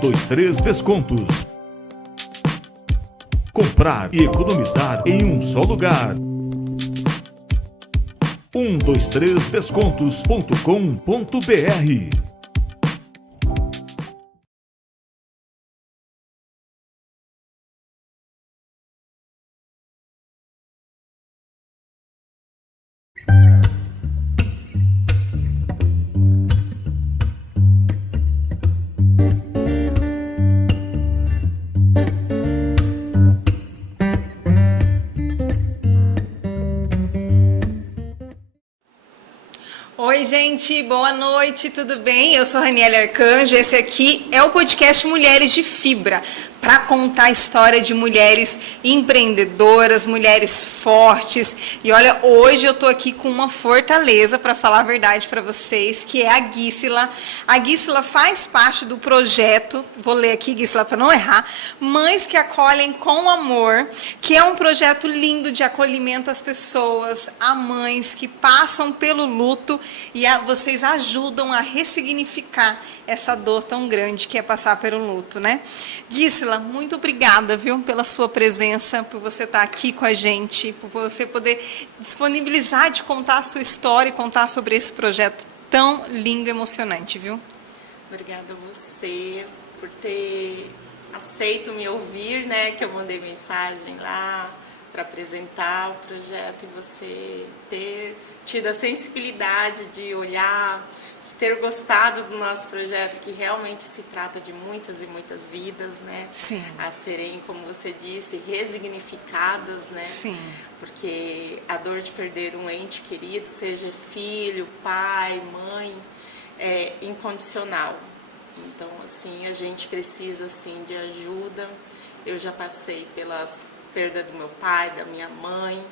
123 Descontos. Comprar e economizar em um só lugar. 123descontos.com.br. Oi, gente, boa noite, tudo bem? Eu sou Raniele Arcanjo, esse aqui é o podcast Mulheres de Fibra, para contar a história de mulheres empreendedoras, mulheres fortes. E olha, hoje eu tô aqui com uma fortaleza, para falar a verdade para vocês, que é a Guísila. A Guísila faz parte do projeto, vou ler aqui, Guísila, para não errar, Mães que Acolhem com Amor, que é um projeto lindo de acolhimento às pessoas, a mães que passam pelo luto, e vocês ajudam a ressignificar essa dor tão grande que é passar pelo luto, né? Guísila, muito obrigada, viu, pela sua presença, por você estar aqui com a gente, por você poder disponibilizar de contar a sua história e contar sobre esse projeto tão lindo e emocionante, viu? Obrigada a você por ter aceito me ouvir, né? Que eu mandei mensagem lá para apresentar o projeto e você ter tido a sensibilidade de olhar, de ter gostado do nosso projeto, que realmente se trata de muitas e muitas vidas, né? Sim. A serem, como você disse, resignificadas, né? Sim. Porque a dor de perder um ente querido, seja filho, pai, mãe, é incondicional. Então, assim, a gente precisa, assim, de ajuda. Eu já passei pelas perdas do meu pai, da minha mãe,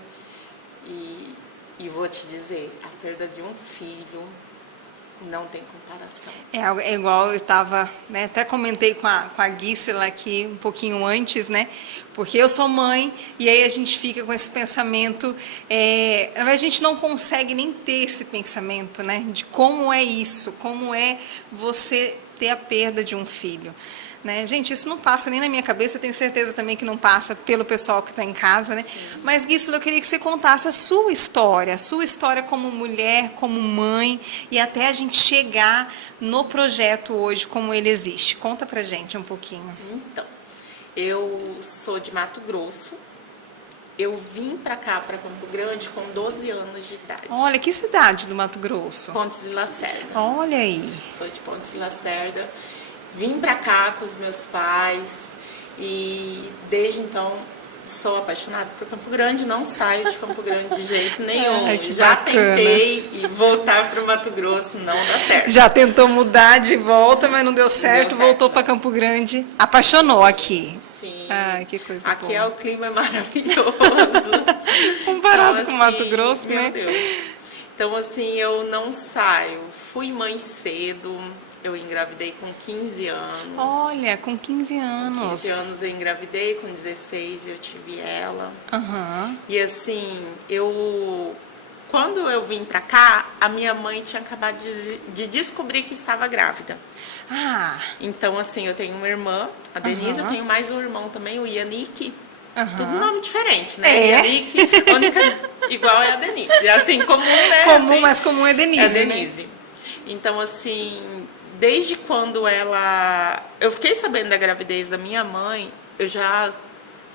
e vou te dizer, a perda de um filho não tem comparação. É igual eu estava, né, até comentei com a Guísila aqui um pouquinho antes, né, porque eu sou mãe e aí a gente fica com esse pensamento, a gente não consegue nem ter esse pensamento, né, de como é isso, como é você ter a perda de um filho. Né? Gente, isso não passa nem na minha cabeça, eu tenho certeza também que não passa pelo pessoal que está em casa, né? Sim. Mas, Guísila, eu queria que você contasse a sua história como mulher, como mãe, e até a gente chegar no projeto hoje, como ele existe. Conta pra gente um pouquinho. Então, eu sou de Mato Grosso, eu vim pra cá, pra Campo Grande, com 12 anos de idade. Olha, que cidade do Mato Grosso? Pontes de Lacerda. Olha aí. Sou de Pontes de Lacerda. Vim pra cá com os meus pais e desde então sou apaixonada por Campo Grande, não saio de Campo Grande de jeito nenhum. Ai, que já bacana. tentei e voltar para o Mato Grosso, não dá certo. Já tentou mudar de volta, mas não deu certo, certo. Voltou para Campo Grande. Apaixonou aqui. Sim. Ai, que coisa aqui boa. O clima é maravilhoso. Comparado então, com Mato assim, Grosso, meu né? Deus. Então, assim, eu não saio. Fui mãe cedo. Eu engravidei com 15 anos. Olha, com 15 anos. Com 15 anos eu engravidei, com 16 eu tive ela. Uhum. E assim, quando eu vim pra cá, a minha mãe tinha acabado de descobrir que estava grávida. Ah. Então, assim, eu tenho uma irmã, a Denise, eu tenho mais um irmão também, o Yannick. Tudo nome diferente, né? Yannick, a única igual é a Denise. É assim, comum, né? Comum, assim, mas comum é Denise. É Denise. Né? Então, assim, desde quando eu fiquei sabendo da gravidez da minha mãe, eu já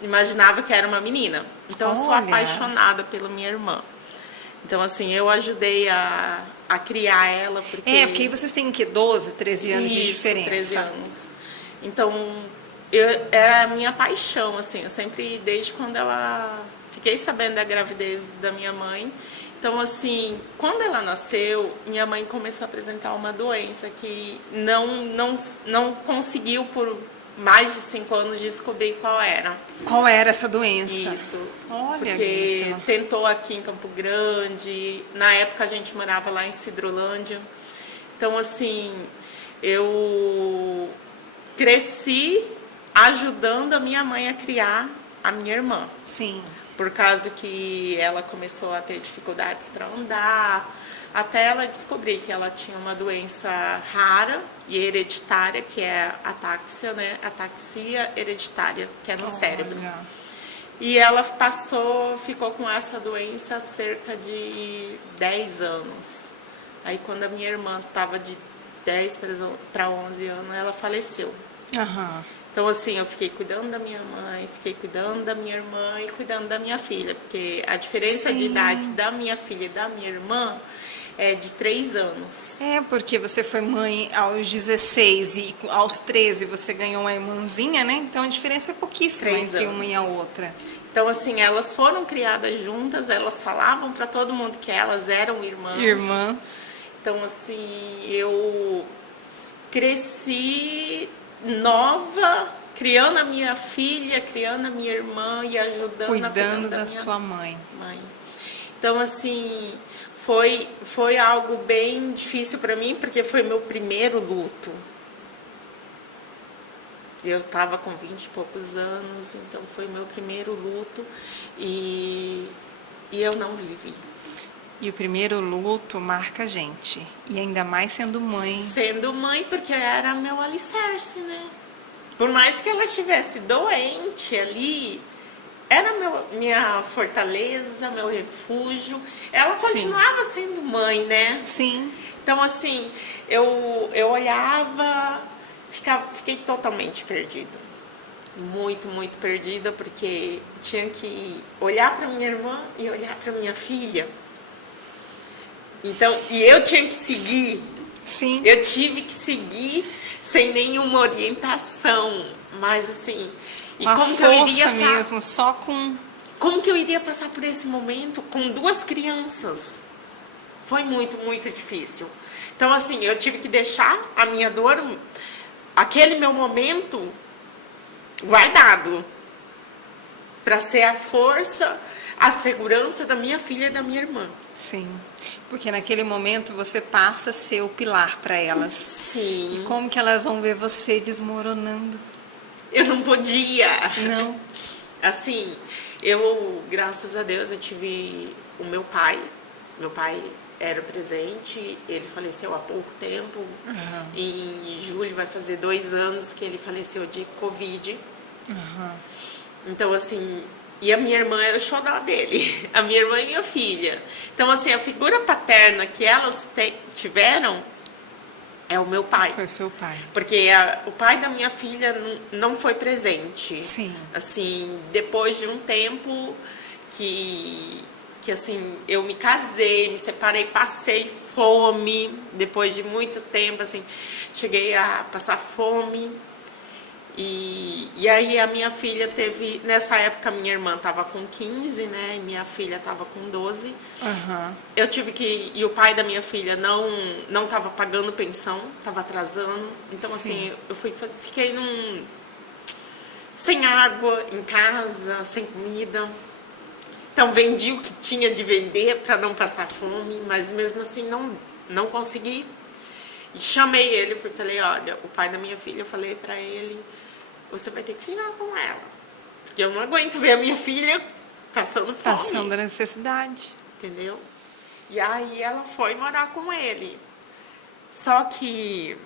imaginava que era uma menina. Então, eu sou apaixonada pela minha irmã. Então, assim, eu ajudei a criar ela. Porque porque vocês têm o quê? 12, 13 anos de diferença? 13 anos. Então, era a minha paixão, assim. Eu sempre, desde quando fiquei sabendo da gravidez da minha mãe. Então, assim, quando ela nasceu, minha mãe começou a apresentar uma doença que não conseguiu, por mais de 5 anos, descobrir qual era. Qual era essa doença? Isso. Olha, porque Guísila. tentou aqui em Campo Grande. Na época, a gente morava lá em Cidrolândia. Então, assim, eu cresci ajudando a minha mãe a criar a minha irmã. Sim. por causa que ela começou a ter dificuldades para andar, até ela descobrir que ela tinha uma doença rara e hereditária, que é a ataxia, né? Ataxia hereditária, que é no cérebro. E ela ficou com essa doença há cerca de 10 anos. Aí quando a minha irmã estava de 10 para 11 anos, ela faleceu. Aham. Então, assim, eu fiquei cuidando da minha mãe, fiquei cuidando da minha irmã e cuidando da minha filha. Porque a diferença de idade da minha filha e da minha irmã é de 3 anos. É, porque você foi mãe aos 16 e aos 13 você ganhou uma irmãzinha, né? Então a diferença é pouquíssima 3 entre anos. uma e a outra. Então, assim, elas foram criadas juntas, elas falavam para todo mundo que elas eram irmãs. Irmãs. Então, assim, eu cresci nova, criando a minha filha, criando a minha irmã e ajudando Cuidando da da minha sua mãe. Então, assim, foi algo bem difícil para mim, porque foi meu primeiro luto. Eu estava com 20 e poucos anos, então foi meu primeiro luto e eu não vivi. E o primeiro luto marca a gente. E ainda mais sendo mãe. Sendo mãe, porque era meu alicerce, né? Por mais que ela estivesse doente ali, era minha fortaleza, meu refúgio. Ela continuava sendo mãe, né? Sim. Então, assim, eu olhava, fiquei totalmente perdida. Muito, muito perdida, porque tinha que olhar para minha irmã e olhar para minha filha. Então, e eu tinha que seguir. Sim. Eu tive que seguir sem nenhuma orientação, mas assim, e uma como que força eu iria mesmo, só com... Como que eu iria passar por esse momento com 2 crianças? Foi muito, muito difícil. Então, assim, eu tive que deixar a minha dor, aquele meu momento, guardado, para ser a força, a segurança da minha filha e da minha irmã. Sim, porque naquele momento você passa a ser o pilar para elas. Sim. E como que elas vão ver você desmoronando? Eu não podia. Não. Assim, graças a Deus, eu tive o meu pai. Meu pai era presente, ele faleceu há pouco tempo. Uhum. Em julho vai fazer 2 anos que ele faleceu de Covid. Uhum. Então, assim, e a minha irmã era o xodó dele, a minha irmã e minha filha. Então, assim, a figura paterna que elas tiveram é o meu pai. Foi seu pai. Porque o pai da minha filha não foi presente. Sim. Assim, depois de um tempo que assim, eu me casei, me separei, passei fome. Depois de muito tempo, assim, cheguei a passar fome. E aí a minha filha teve... Nessa época, minha irmã estava com 15, né? E minha filha estava com 12. Uhum. Eu tive que... E o pai da minha filha não estava pagando pensão, estava atrasando. Então, Sim. assim, eu fiquei sem água em casa, sem comida. Então, vendi o que tinha de vender para não passar fome, mas mesmo assim não consegui. E chamei ele, falei, olha, o pai da minha filha, eu falei para ele, você vai ter que ficar com ela, porque eu não aguento ver a minha filha passando fome. Passando a necessidade. Entendeu? E aí ela foi morar com ele. Só que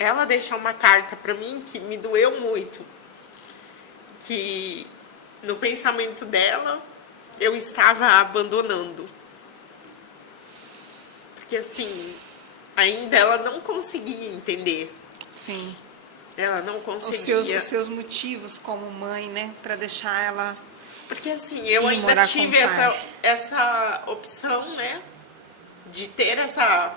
ela deixou uma carta para mim que me doeu muito. Que no pensamento dela, eu estava abandonando. Porque assim, ainda ela não conseguia entender. Sim. Ela não conseguia. Os seus motivos como mãe, né? Para deixar ela... Porque assim, eu ainda tive essa opção, né? De ter essa...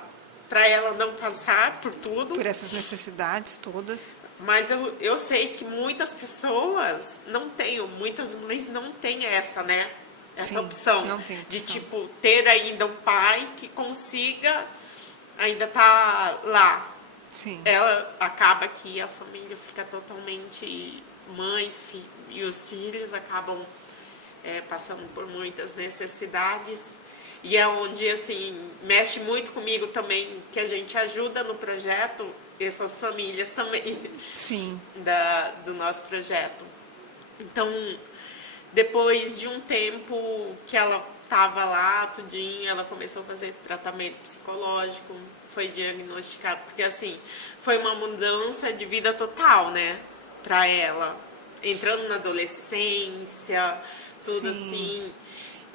Para ela não passar por tudo. Por essas necessidades todas. Mas eu sei que muitas pessoas não têm, muitas mães não têm essa, né? Essa Sim, opção. não tem opção. De, tipo, ter ainda um pai que consiga ainda tá lá. Sim. Ela acaba que a família fica totalmente mãe, filho, e os filhos acabam passando por muitas necessidades. E é onde, assim, mexe muito comigo também, que a gente ajuda no projeto essas famílias também. Sim. Do nosso projeto. Então, Depois de um tempo que ela estava lá, tudinho, ela começou a fazer tratamento psicológico, foi diagnosticado, porque assim, foi uma mudança de vida total, né, pra ela. Entrando na adolescência, tudo Sim. assim,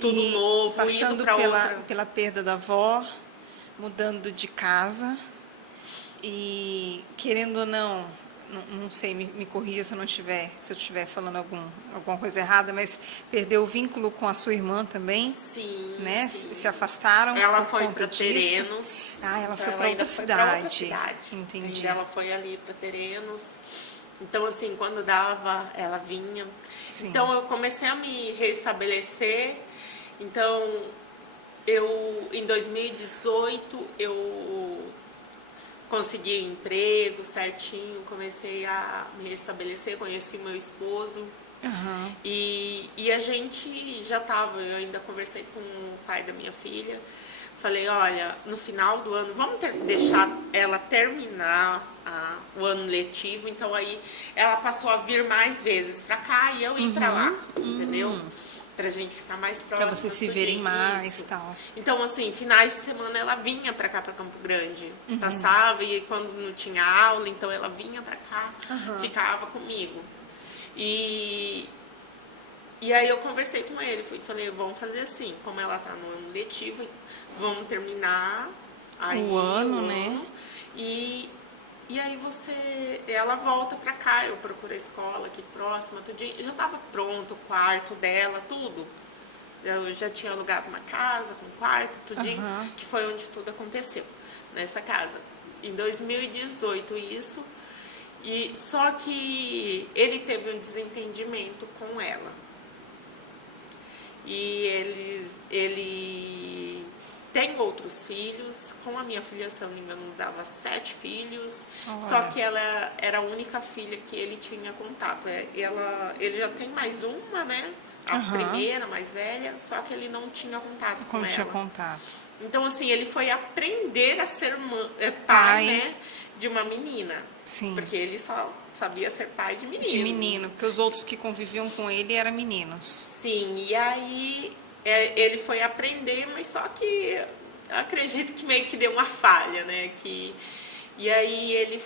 tudo E novo, indo passando pra outra. pela perda da avó, mudando de casa e querendo ou não, não sei, me corrija se eu não tiver, se eu estiver falando alguma coisa errada, mas perdeu o vínculo com a sua irmã também, Sim, né? sim. Se afastaram Ela por foi conta para disso. Terenos. Ah, ela então foi para ainda outra foi pra outra cidade. cidade. Entendi. Ainda ela foi ali para Terenos. Então, assim, quando dava, ela vinha. Sim. Então, eu comecei a me restabelecer. Então, em 2018, eu consegui um emprego certinho, comecei a me restabelecer, conheci meu esposo. Aham. E a gente já estava, eu ainda conversei com o pai da minha filha, falei, olha, no final do ano, vamos deixar ela terminar o ano letivo, então aí ela passou a vir mais vezes pra cá e eu ir pra lá, entendeu? Pra gente ficar mais próximo. Pra vocês se verem mais e isso. tal. Então, assim, finais de semana ela vinha pra cá, pra Campo Grande. Passava e quando não tinha aula, então ela vinha pra cá, ficava comigo. E aí eu conversei com ele, falei, vamos fazer assim, como ela tá no ano letivo, vamos terminar aí O ano, né? E aí ela volta pra cá, eu procuro a escola aqui próxima, tudinho. Já tava pronto o quarto dela, tudo. Eu já tinha alugado uma casa com quarto, tudinho, que foi onde tudo aconteceu, nessa casa. Em 2018 isso, e só que ele teve um desentendimento com ela. E ele tem outros filhos. Com a minha filha, se eu não me engano, dava 7 filhos. Olha. Só que ela era a única filha que ele tinha contato. Ele já tem mais uma, né? A primeira, mais velha. Só que ele não tinha contato com Como ela. tinha contato. Então, assim, ele foi aprender a ser pai, né? De uma menina. Sim. Porque ele só sabia ser pai de menino. De menino, porque os outros que conviviam com ele eram meninos. Sim, e aí ele foi aprender, mas só que eu acredito que meio que deu uma falha, né? E aí ele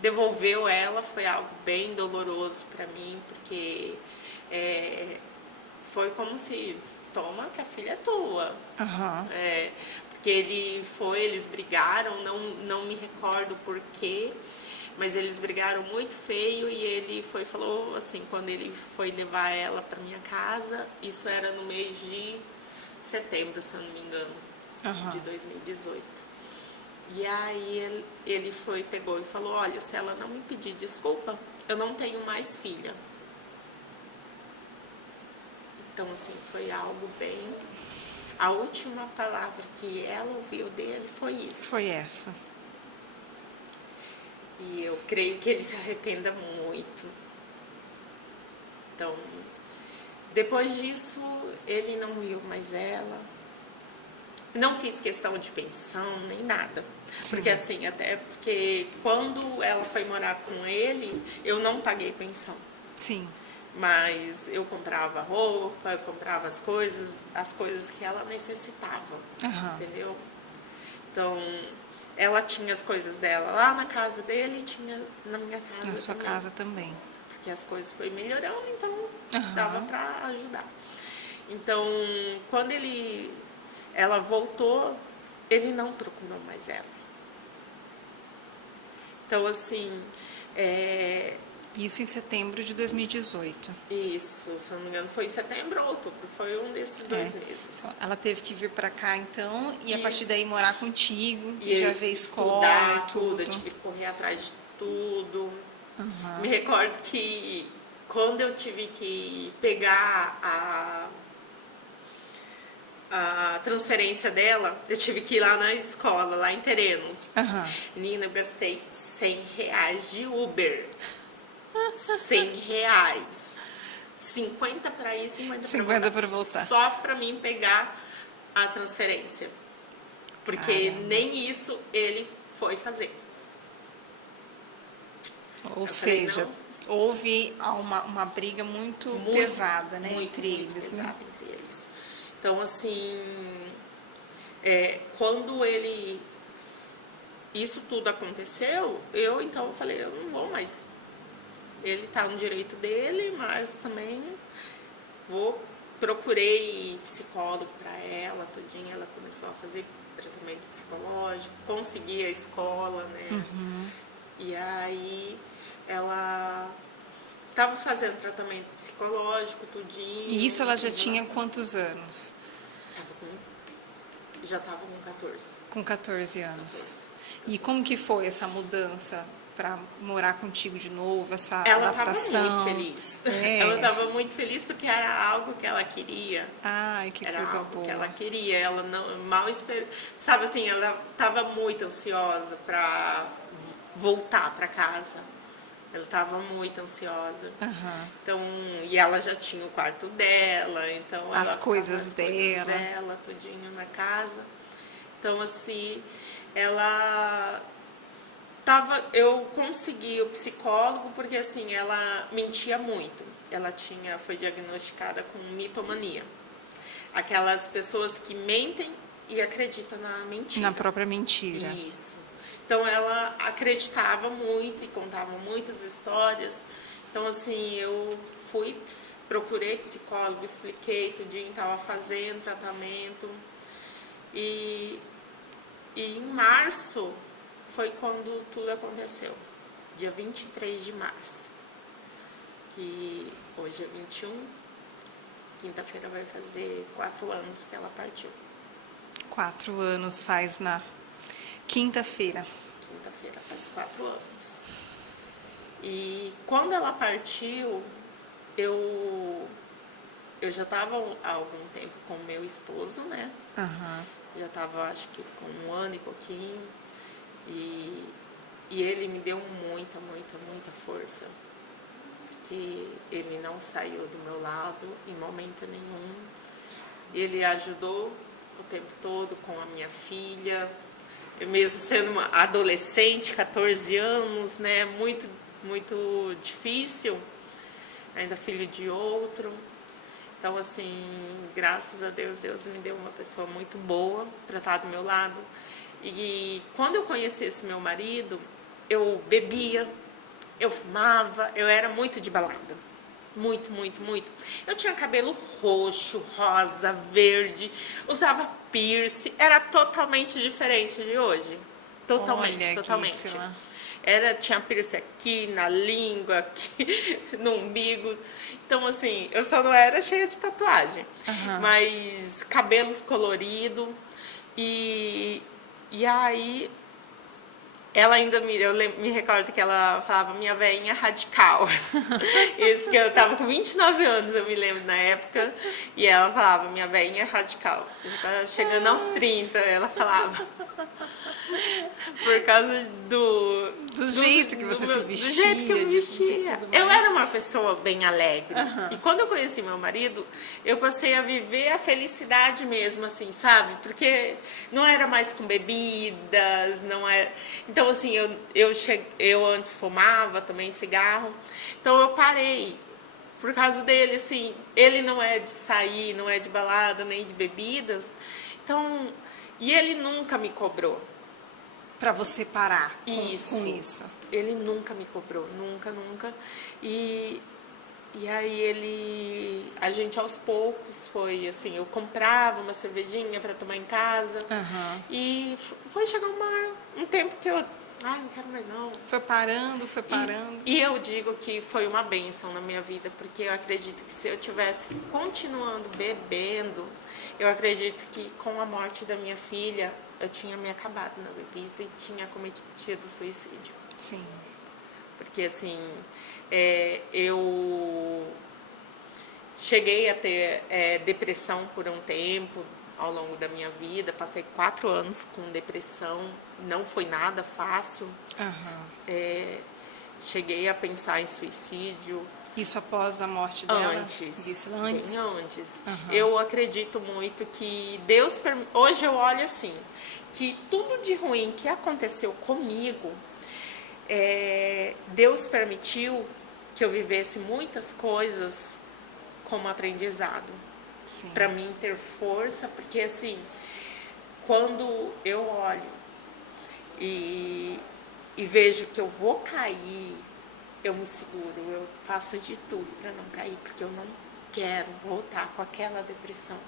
devolveu ela, foi algo bem doloroso para mim, porque foi como se, toma que a filha é tua. Porque eles brigaram, não me recordo por quê, mas eles brigaram muito feio e ele falou assim, quando ele foi levar ela para minha casa, isso era no mês de setembro, se eu não me engano, de 2018. E aí ele pegou e falou, olha, se ela não me pedir desculpa, eu não tenho mais filha. Então, assim, foi algo bem... A última palavra que ela ouviu dele foi isso. Foi essa. E eu creio que ele se arrependa muito. Então, depois disso, ele não viu mais ela. Não fiz questão de pensão, nem nada. Sim. Porque assim, até porque quando ela foi morar com ele, eu não paguei pensão. Sim. Mas eu comprava roupa, eu comprava as coisas que ela necessitava, entendeu? Então, ela tinha as coisas dela lá na casa dele e tinha na minha casa. Na sua também. casa também. Porque as coisas foram melhorando, então dava pra ajudar. Então, quando ela voltou, ele não procurou mais ela. Então, assim, Isso em setembro de 2018. Isso, se eu não me engano, foi em setembro ou outubro, foi um desses 2 meses. Ela teve que vir pra cá, então, e a partir daí morar contigo, E já ver escola estudar, e tudo. eu tive que correr atrás de tudo. Me recordo que quando eu tive que pegar a transferência dela, eu tive que ir lá na escola, lá em Terenos. Menina, eu gastei R$100 de Uber. R$100. 50 para ir, 50 para voltar. Só para mim pegar a transferência. Porque nem isso ele foi fazer. Ou Eu falei, seja, não. houve uma briga muito pesada, né? Muito, entre muito eles, pesada né? entre eles. Então, assim, quando isso tudo aconteceu, então falei, eu não vou mais. Ele tá no direito dele, mas também procurei psicólogo para ela, todinha, ela começou a fazer tratamento psicológico, consegui a escola, né? E aí ela estava fazendo tratamento psicológico, tudinho. E isso ela já em tinha relação- quantos anos? Já estava com 14. Com 14 anos. 14. E como que foi essa mudança para morar contigo de novo, essa Ela estava adaptação? muito feliz. É. Ela estava muito feliz porque era algo que ela queria. Ai, que Era coisa algo boa. que ela queria. Ela não mal sabe assim, ela estava muito ansiosa para voltar para casa. Ela estava muito ansiosa. Aham. Então, e ela já tinha o quarto dela, então As ela coisas ficava dela, tudinho na casa. Então, assim, eu consegui o psicólogo porque assim, ela mentia muito. Ela foi diagnosticada com mitomania. Aquelas pessoas que mentem e acreditam na mentira. Na própria mentira. Isso. Então ela acreditava muito e contava muitas histórias. Então assim, eu procurei psicólogo, expliquei tudinho, estava fazendo tratamento. E em março foi quando tudo aconteceu. Dia 23 de março. Que hoje é 21. Quinta-feira vai fazer 4 anos que ela partiu. 4 anos faz na quinta-feira. Quinta-feira faz 4 anos. E quando ela partiu, eu já estava há algum tempo com o meu esposo, né? Aham. Já estava, acho que, com 1 ano e pouquinho. E ele me deu muita, muita, muita força. Porque ele não saiu do meu lado em momento nenhum. Ele ajudou o tempo todo com a minha filha. Eu mesmo sendo uma adolescente, 14 anos, né? Muito, muito difícil. Ainda filho de outro. Então, assim, graças a Deus, Deus me deu uma pessoa muito boa para estar do meu lado. E quando eu conheci esse meu marido, eu bebia, eu fumava, eu era muito de balada. Muito, muito, muito. Eu tinha cabelo roxo, rosa, verde, usava piercing, era totalmente diferente de hoje. Totalmente, Olha, totalmente. Guíssima. Tinha piercing aqui, na língua, aqui, no umbigo. Então, assim, eu só não era cheia de tatuagem. Aham. Mas cabelos coloridos. E aí, ela ainda me recordo que ela falava minha velhinha radical. Isso que eu tava com 29 anos, eu me lembro na época. E ela falava minha velhinha radical. Eu já tava chegando aos 30, ela falava. Por causa Do jeito que você se vestia. Do jeito que eu me de vestia. tudo mais. Eu era uma pessoa bem alegre. Aham. E quando eu conheci meu marido, eu passei a viver a felicidade mesmo, assim, sabe? Porque não era mais com bebidas, não era... Então, assim, eu antes fumava também cigarro. Então, eu parei. Por causa dele, assim, ele não é de sair, não é de balada, nem de bebidas. Então, e ele nunca me cobrou. Para você parar com isso. Ele nunca me cobrou, nunca, nunca. E aí a gente aos poucos foi assim, eu comprava uma cervejinha para tomar em casa. Aham. E foi chegar um tempo que eu, não quero mais não. Foi parando, foi parando. E eu digo que foi uma bênção na minha vida, porque eu acredito que se eu tivesse continuando bebendo, eu acredito que com a morte da minha filha, eu tinha me acabado na bebida e tinha cometido suicídio. Sim. Porque, assim, eu cheguei a ter depressão por um tempo ao longo da minha vida. Passei 4 anos com depressão, não foi nada fácil. Aham. Cheguei a pensar em suicídio. Isso após a morte dela? Antes. Isso, antes? Bem antes. Aham. Eu acredito muito que Deus... Hoje eu olho assim, que tudo de ruim que aconteceu comigo, Deus permitiu que eu vivesse muitas coisas como aprendizado. Para mim ter força, porque assim, quando eu olho e vejo que eu vou cair, eu me seguro, eu faço de tudo para não cair, porque eu não quero voltar com aquela depressão.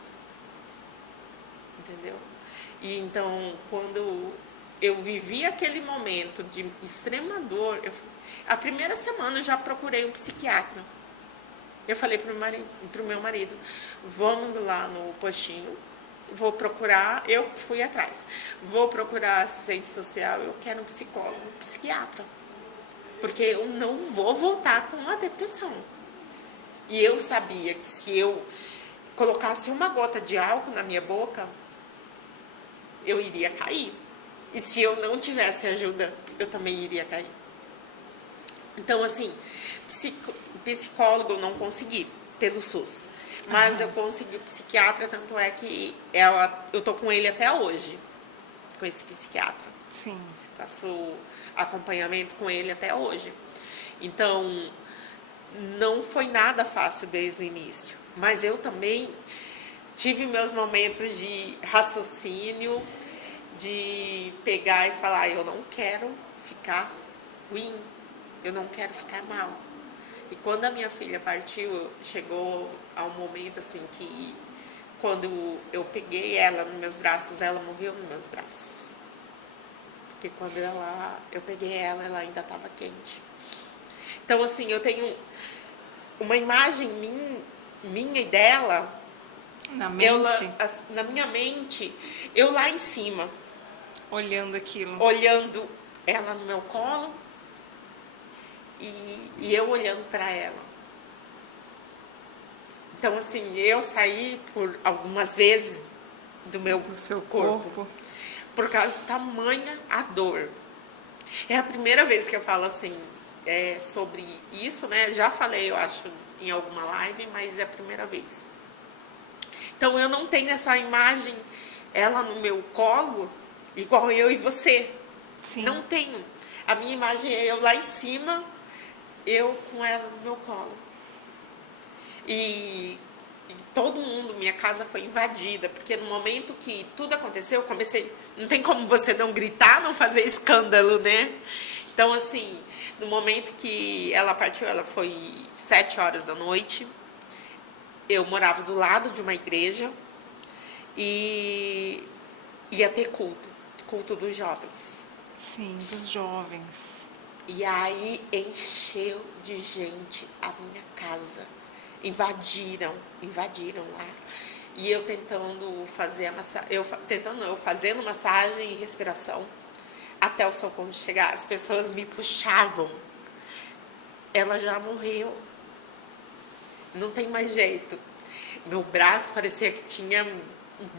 Entendeu? E então, quando eu vivi aquele momento de extrema dor, a primeira semana eu já procurei um psiquiatra. Eu falei pro meu marido, vamos lá no postinho, vou procurar, eu fui atrás, vou procurar assistente social, eu quero um psicólogo, um psiquiatra. Porque eu não vou voltar com uma depressão. E eu sabia que se eu colocasse uma gota de álcool na minha boca, eu iria cair. E se eu não tivesse ajuda, eu também iria cair. Então, assim, psicólogo eu não consegui, pelo SUS. Mas eu consegui o psiquiatra, tanto é que eu tô com ele até hoje, com esse psiquiatra. Sim. Faço acompanhamento com ele até hoje. Então, não foi nada fácil desde o início. Mas eu também tive meus momentos de raciocínio, de pegar e falar, eu não quero ficar ruim, eu não quero ficar mal. E quando a minha filha partiu, chegou a um momento assim que, quando eu peguei ela nos meus braços, ela morreu nos meus braços. Porque quando eu peguei ela ainda estava quente. Então, assim, eu tenho uma imagem minha e dela, na mente, na minha mente, eu lá em cima, olhando aquilo, olhando ela no meu colo e eu olhando para ela. Então, assim, eu saí por algumas vezes do seu corpo por causa da tamanha a dor. É a primeira vez que eu falo assim sobre isso, né? Já falei, eu acho, em alguma live, mas é a primeira vez. Então, eu não tenho essa imagem, ela no meu colo, igual eu e você. Sim. Não tenho. A minha imagem é eu lá em cima, eu com ela no meu colo. E todo mundo, minha casa foi invadida, porque no momento que tudo aconteceu, eu comecei, não tem como você não gritar, não fazer escândalo, né? Então, assim, no momento que ela partiu, ela foi 7 horas da noite, eu morava do lado de uma igreja e ia ter culto dos jovens. Sim, dos jovens. E aí encheu de gente a minha casa. Invadiram lá. E eu tentando fazer a massagem, fazendo massagem e respiração até o socorro chegar. As pessoas me puxavam. Ela já morreu. Não tem mais jeito. Meu braço parecia que tinha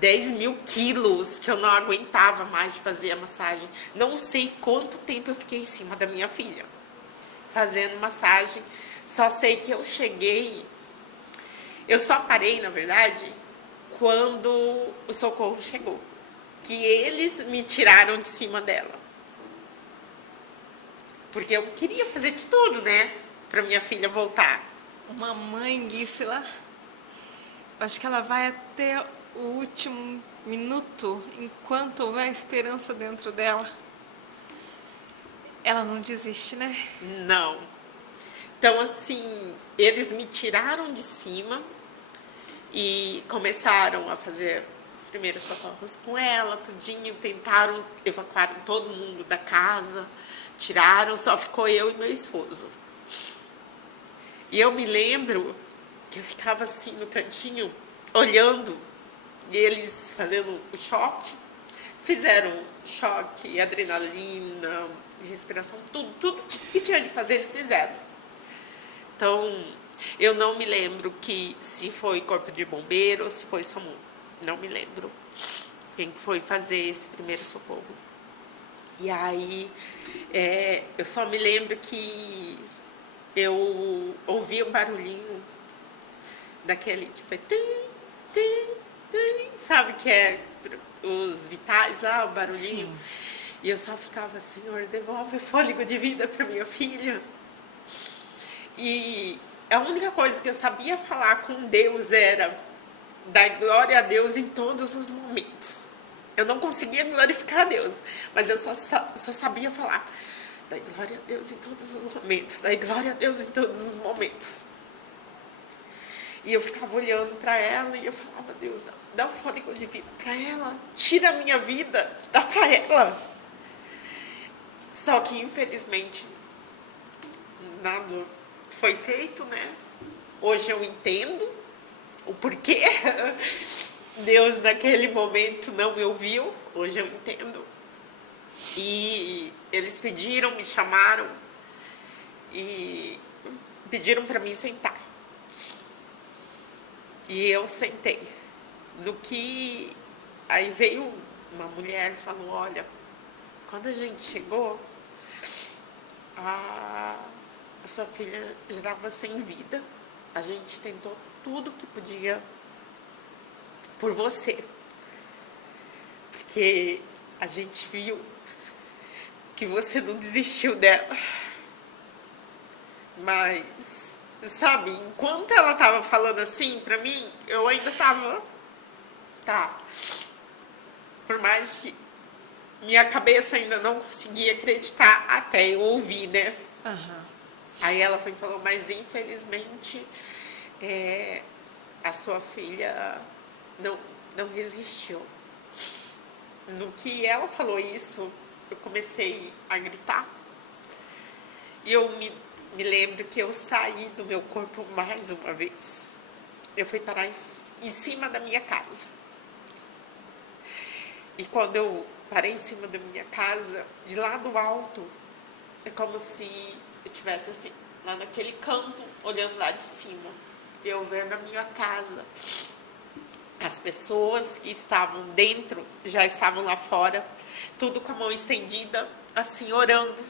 10.000 quilos, que eu não aguentava mais de fazer a massagem. Não sei quanto tempo eu fiquei em cima da minha filha, fazendo massagem. Só sei que eu cheguei... Eu só parei, na verdade, quando o socorro chegou. Que eles me tiraram de cima dela. Porque eu queria fazer de tudo, né? Pra minha filha voltar. Uma mãe, Gisela, acho que ela vai até o último minuto, enquanto houver esperança dentro dela. Ela não desiste, né? Não. Então, assim, eles me tiraram de cima e começaram a fazer os primeiros socorros com ela, tudinho, tentaram evacuar todo mundo da casa, tiraram, só ficou eu e meu esposo. E eu me lembro que eu ficava assim no cantinho, olhando, e eles fazendo o choque, fizeram choque, adrenalina, respiração, tudo que tinha de fazer eles fizeram. Então, eu não me lembro se foi corpo de bombeiro ou se foi SAMU. Não me lembro quem foi fazer esse primeiro socorro. E aí, eu só me lembro que eu ouvi um barulhinho daquele que foi... Sabe que é os vitais lá, o barulhinho? Sim. E eu só ficava, Senhor, devolve o fôlego de vida para minha filha. E a única coisa que eu sabia falar com Deus era dar glória a Deus em todos os momentos. Eu não conseguia glorificar a Deus, mas eu só sabia falar: dai glória a Deus em todos os momentos, dai glória a Deus em todos os momentos. E eu ficava olhando para ela e eu falava: Deus, dá um fôlego de vida para ela, tira a minha vida, dá para ela. Só que, infelizmente, nada foi feito, né? Hoje eu entendo o porquê Deus naquele momento não me ouviu. Hoje eu entendo. E eles pediram, me chamaram e pediram para mim sentar. E eu sentei. No que aí veio uma mulher e falou: olha, quando a gente chegou, a sua filha já estava sem vida. A gente tentou tudo que podia por você. Porque a gente viu que você não desistiu dela. Mas, sabe, enquanto ela tava falando assim pra mim, eu ainda tava... Tá. Por mais que minha cabeça ainda não conseguia acreditar até eu ouvir, né? Aham. Aí ela foi e falou: mas infelizmente a sua filha não resistiu. No que ela falou isso, eu comecei a gritar. E eu me lembro que eu saí do meu corpo mais uma vez. Eu fui parar em cima da minha casa. E quando eu parei em cima da minha casa, de lá do alto, é como se eu estivesse assim, lá naquele canto, olhando lá de cima. Eu vendo a minha casa. As pessoas que estavam dentro já estavam lá fora, tudo com a mão estendida, assim, orando.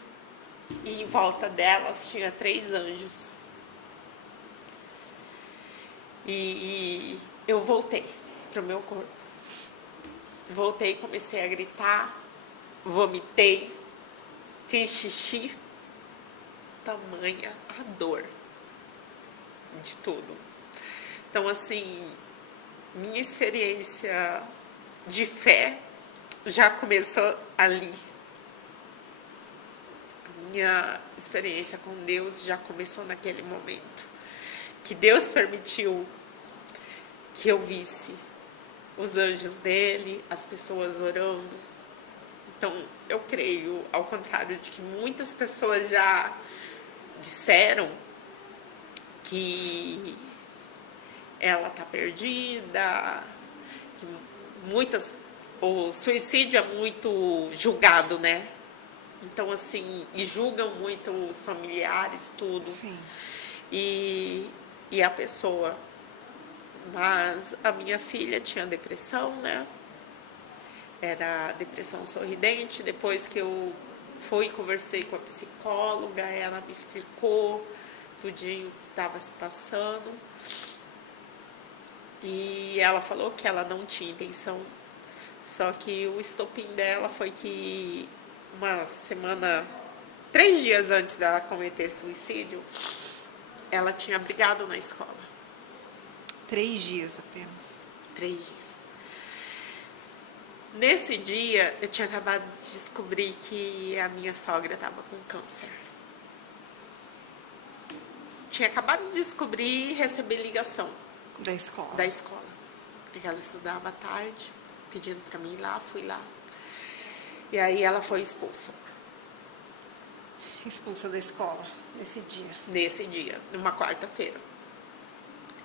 E em volta delas tinha 3 anjos. E eu voltei pro meu corpo. Voltei, comecei a gritar, vomitei, fiz xixi. Tamanha a dor de tudo. Então, assim, minha experiência de fé já começou ali. A minha experiência com Deus já começou naquele momento. Que Deus permitiu que eu visse os anjos dele, as pessoas orando. Então, eu creio, ao contrário de que muitas pessoas já disseram que ela tá perdida, que o suicídio é muito julgado, né? Então, assim, e julgam muito os familiares, tudo. Sim. E a pessoa. Mas a minha filha tinha depressão, né? Era depressão sorridente. Depois que eu fui e conversei com a psicóloga, ela me explicou tudinho que estava se passando. E ela falou que ela não tinha intenção. Só que o estopim dela foi que 3 dias antes dela cometer suicídio, ela tinha brigado na escola. 3 dias apenas. 3 dias. Nesse dia, eu tinha acabado de descobrir que a minha sogra estava com câncer. Tinha acabado de descobrir e receber ligação Da escola. da escola. Porque ela estudava à tarde, pedindo para mim ir lá, fui lá. E aí ela foi expulsa. Expulsa da escola nesse dia. Nesse dia, numa quarta-feira.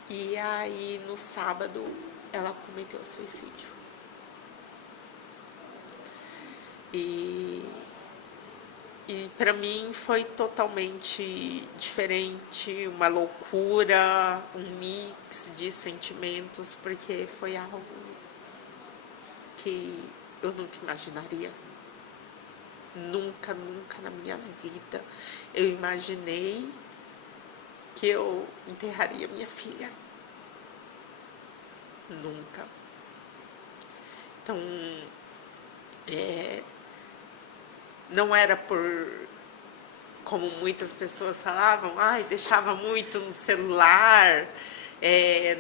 E aí, no sábado, ela cometeu suicídio. E para mim foi totalmente diferente, uma loucura, um mix de sentimentos, porque foi algo que eu nunca imaginaria. Nunca, nunca na minha vida eu imaginei que eu enterraria minha filha. Nunca. Então, não era por como muitas pessoas falavam, ai, deixava muito no celular,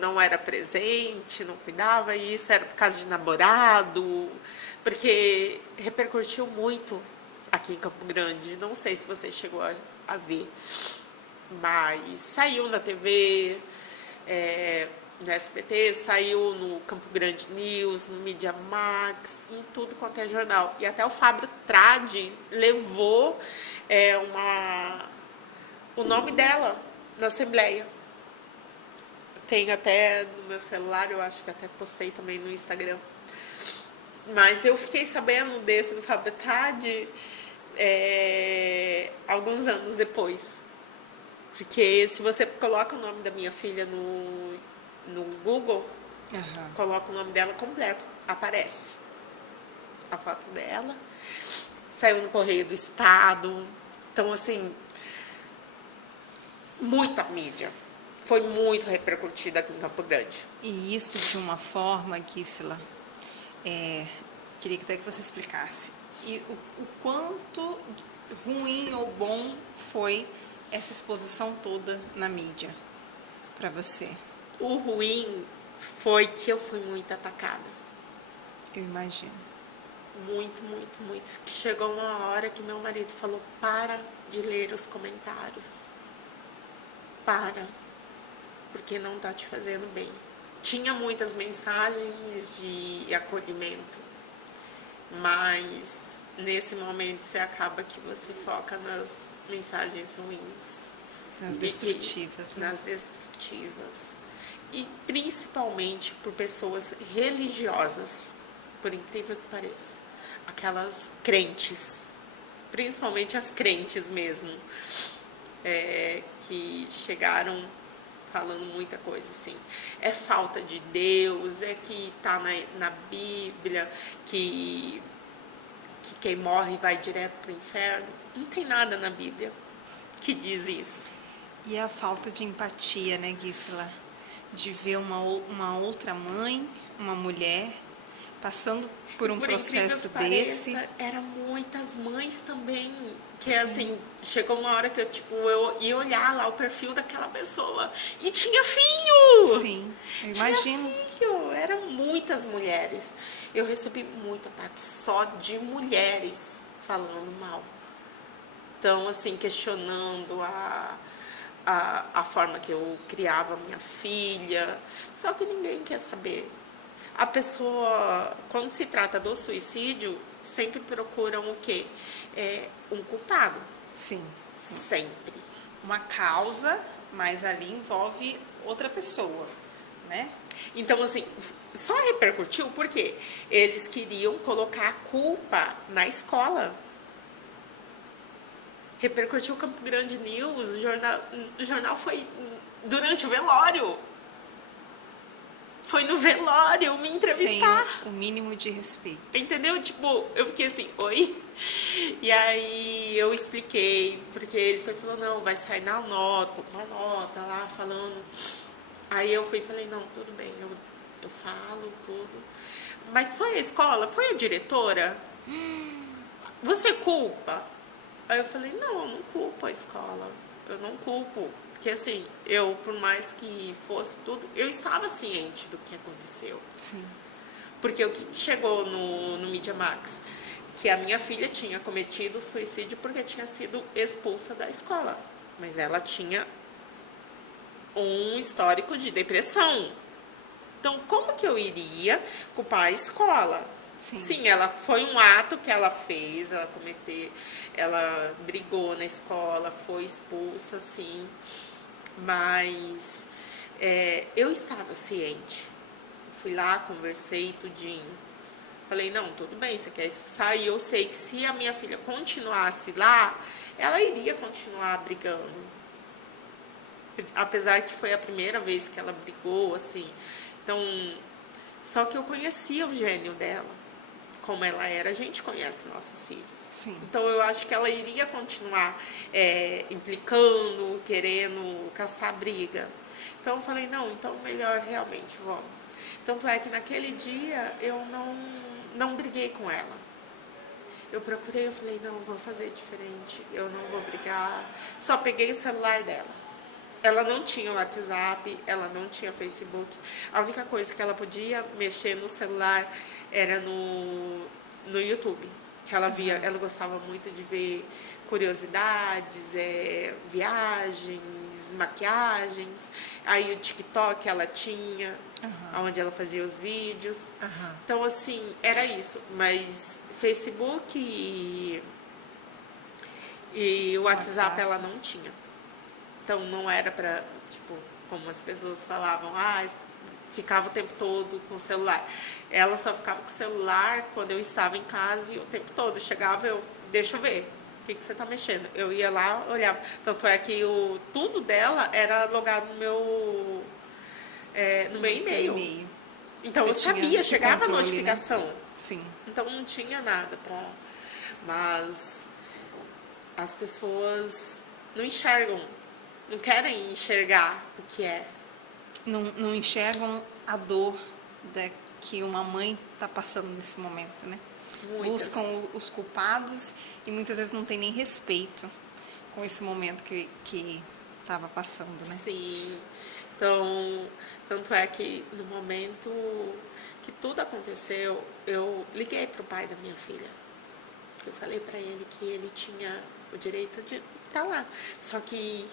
não era presente, não cuidava, e isso era por causa de namorado, porque repercutiu muito aqui em Campo Grande. Não sei se você chegou a ver, mas saiu na TV, no SBT, saiu no Campo Grande News, no Media Max, em tudo quanto é jornal. E até o Fábio Tradi levou o nome dela na Assembleia. Tenho até no meu celular, eu acho que até postei também no Instagram. Mas eu fiquei sabendo desse do Fábio Tradi alguns anos depois. Porque se você coloca o nome da minha filha no Google, coloca o nome dela completo, aparece a foto dela, saiu no Correio do Estado. Então, assim, muita mídia. Foi muito repercutida aqui em Campo Grande. E isso de uma forma, Gisela, queria até que você explicasse. E o quanto ruim ou bom foi essa exposição toda na mídia para você? O ruim foi que eu fui muito atacada. Eu imagino. Muito, muito, muito. Chegou uma hora que meu marido falou, para de ler os comentários. Para. Porque não tá te fazendo bem. Tinha muitas mensagens de acolhimento, mas nesse momento você acaba que você foca nas mensagens ruins. Nas destrutivas, né? Nas destrutivas. E principalmente por pessoas religiosas, por incrível que pareça. Aquelas crentes, principalmente as crentes mesmo, que chegaram falando muita coisa assim. É falta de Deus, que tá na Bíblia, que quem morre vai direto para o inferno. Não tem nada na Bíblia que diz isso. E a falta de empatia, né, Gisela? De ver uma outra mãe, uma mulher, passando por um processo desse. Eram muitas mães também, que assim, chegou uma hora que eu ia olhar lá o perfil daquela pessoa e tinha filho! Sim, eu imagino. Tinha filho, eram muitas mulheres. Eu recebi muito ataque só de mulheres falando mal. Então, assim, questionando a forma que eu criava minha filha. Só que ninguém quer saber. A pessoa, quando se trata do suicídio, sempre procuram o quê? Um culpado. Sim. Sempre. Uma causa, mas ali envolve outra pessoa, né? Então, assim, só repercutiu porque eles queriam colocar a culpa na escola. Repercutiu o Campo Grande News, o jornal foi durante o velório. Foi no velório me entrevistar. Sem o mínimo de respeito. Entendeu? Tipo, eu fiquei assim, oi? E aí eu expliquei, porque ele falou, não, vai sair uma nota lá falando. Aí eu fui e falei, não, tudo bem, eu falo tudo. Mas foi a escola? Foi a diretora? Você culpa? Aí eu falei, não, eu não culpo a escola. Eu não culpo. Porque assim, eu, por mais que fosse tudo, eu estava ciente do que aconteceu. Sim. Porque o que chegou no Media Max? Que a minha filha tinha cometido suicídio porque tinha sido expulsa da escola. Mas ela tinha um histórico de depressão. Então, como que eu iria culpar a escola? Sim, ela foi um ato que ela fez, ela brigou na escola, foi expulsa, sim. Mas eu estava ciente. Fui lá, conversei tudinho. Falei, não, tudo bem, você quer expulsar? E eu sei que se a minha filha continuasse lá, ela iria continuar brigando. Apesar que foi a primeira vez que ela brigou, assim. Então, só que eu conhecia o gênio dela. Como ela era, a gente conhece nossos filhos. Sim. Então, eu acho que ela iria continuar implicando, querendo caçar briga. Então, eu falei, não, então melhor realmente, vamos. Tanto é que naquele dia eu não briguei com ela. Eu procurei, eu falei, não, vou fazer diferente, eu não vou brigar. Só peguei o celular dela. Ela não tinha WhatsApp, ela não tinha Facebook. A única coisa que ela podia mexer no celular era no YouTube. Que ela via, ela gostava muito de ver curiosidades, viagens, maquiagens. Aí o TikTok ela tinha, onde ela fazia os vídeos. Então, assim, era isso. Mas Facebook e o WhatsApp ela não tinha. Então, não era pra, tipo, como as pessoas falavam, ficava o tempo todo com o celular. Ela só ficava com o celular quando eu estava em casa e o tempo todo. Chegava, deixa eu ver, o que você tá mexendo? Eu ia lá, olhava. Tanto é que tudo dela era logado no meu e-mail. Então, eu sabia, chegava a notificação. Né? Sim. Então, não tinha nada pra... Mas as pessoas não enxergam, não querem enxergar o que é. Não enxergam a dor que uma mãe está passando nesse momento, né? Muitas. Buscam os culpados e muitas vezes não tem nem respeito com esse momento que estava passando, né? Sim. Então, tanto é que no momento que tudo aconteceu, eu liguei pro pai da minha filha. Eu falei para ele que ele tinha o direito de estar lá. Só que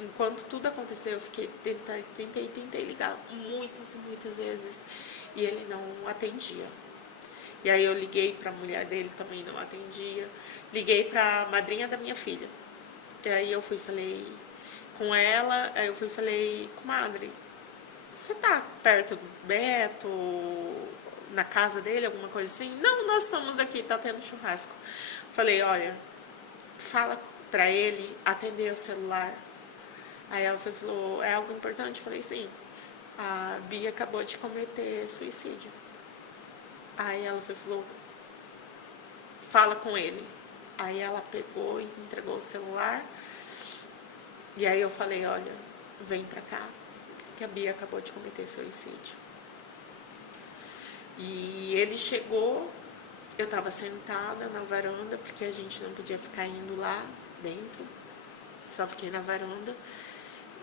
enquanto tudo aconteceu, eu tentei ligar muitas e muitas vezes e ele não atendia. E aí eu liguei para a mulher dele, também não atendia. Liguei para a madrinha da minha filha. E aí eu falei com ela, aí eu falei, comadre, você tá perto do Beto, na casa dele, alguma coisa assim? Não, nós estamos aqui, tá tendo churrasco. Falei, olha, fala para ele atender o celular. Aí ela falou, é algo importante? Eu falei, sim. A Bia acabou de cometer suicídio. Aí ela falou, fala com ele. Aí ela pegou e entregou o celular. E aí eu falei, olha, vem pra cá, que a Bia acabou de cometer suicídio. E ele chegou, eu estava sentada na varanda, porque a gente não podia ficar indo lá dentro. Só fiquei na varanda.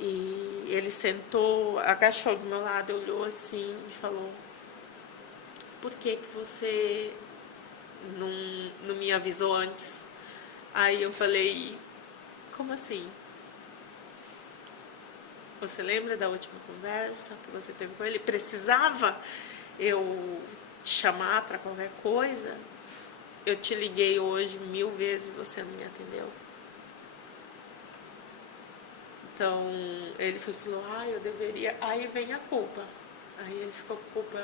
E ele sentou, agachou do meu lado, olhou assim e falou, por que você não me avisou antes? Aí eu falei, como assim? Você lembra da última conversa que você teve com ele? Precisava eu te chamar para qualquer coisa? Eu te liguei hoje 1000 vezes, você não me atendeu. Então, ele falou, eu deveria... Aí vem a culpa. Aí ele ficou com culpa,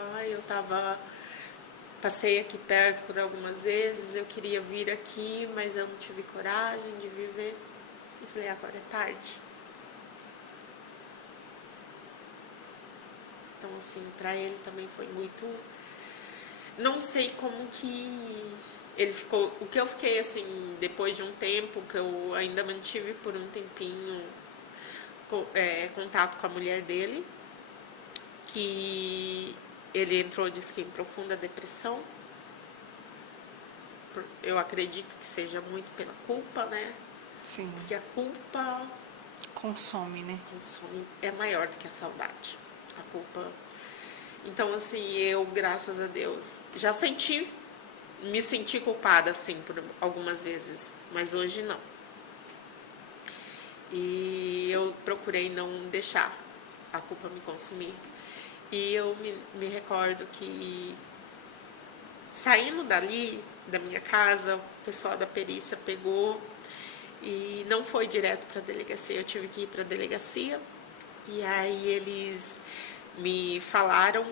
passei aqui perto por algumas vezes, eu queria vir aqui, mas eu não tive coragem de viver. Eu falei, agora é tarde. Então, assim, para ele também foi muito... Não sei como que ele ficou... O que eu fiquei, assim, depois de um tempo, que eu ainda mantive por um tempinho contato com a mulher dele, que ele entrou, disse que em profunda depressão. Eu acredito que seja muito pela culpa, né? Sim. Porque a culpa... Consome, né? Consome, é maior do que a saudade. A culpa... Então, assim, eu, graças a Deus, já me senti culpada, assim, por algumas vezes, mas hoje não. E eu procurei não deixar a culpa me consumir. E eu me recordo que, saindo dali, da minha casa, o pessoal da perícia pegou e não foi direto para a delegacia. Eu tive que ir para a delegacia e aí eles me falaram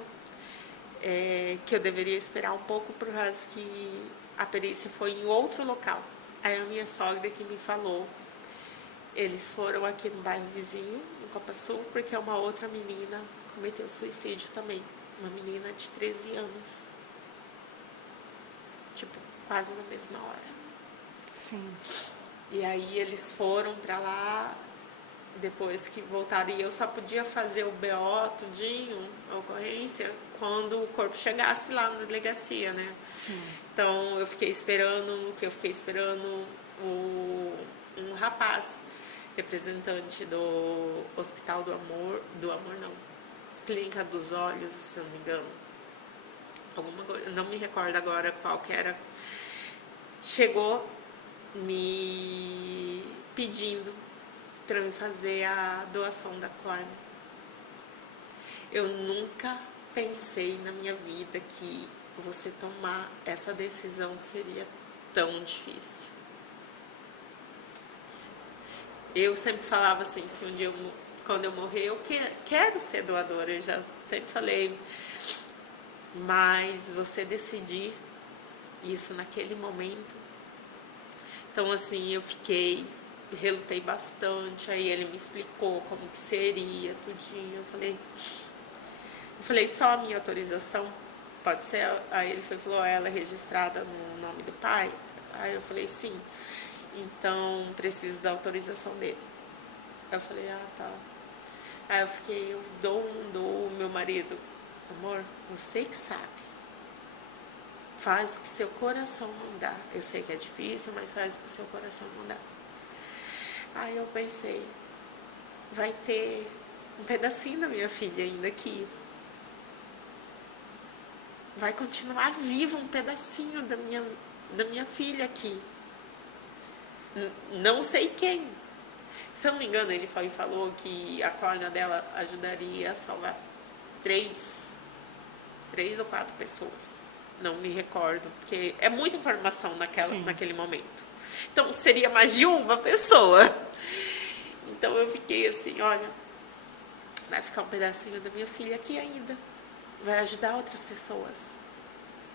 que eu deveria esperar um pouco por causa que a perícia foi em outro local. Aí a minha sogra que me falou, eles foram aqui no bairro vizinho, no Copa Sul, porque uma outra menina cometeu suicídio também. Uma menina de 13 anos. Tipo, quase na mesma hora. Sim. E aí eles foram pra lá, depois que voltaram, e eu só podia fazer o BO tudinho, a ocorrência, quando o corpo chegasse lá na delegacia, né? Sim. Então eu fiquei esperando um rapaz, representante do Hospital do Amor não, Clínica dos Olhos, se não me engano, alguma coisa, não me recordo agora qual que era, chegou me pedindo para eu fazer a doação da córnea. Eu nunca pensei na minha vida que você tomar essa decisão seria tão difícil. Eu sempre falava assim, se um dia quando eu morrer, eu quero ser doadora, eu já sempre falei, mas você decidir isso naquele momento. Então, assim, eu relutei bastante, aí ele me explicou como que seria, tudinho, eu falei, só a minha autorização pode ser? Aí ele falou, ela é registrada no nome do pai? Aí eu falei, sim, então preciso da autorização dele. Aí eu falei, tá. Aí eu dou meu marido, amor, você que sabe, faz o que seu coração mandar. Eu sei que é difícil, mas faz o que seu coração mandar. Aí eu pensei, vai ter um pedacinho da minha filha ainda aqui. Vai continuar vivo um pedacinho da minha filha aqui. Não sei quem. Se eu não me engano, ele falou que a córnea dela ajudaria a salvar 3 ou 4 pessoas. Não me recordo, porque é muita informação naquele momento. Então, seria mais de uma pessoa. Então, eu fiquei assim, olha, vai ficar um pedacinho da minha filha aqui ainda. Vai ajudar outras pessoas.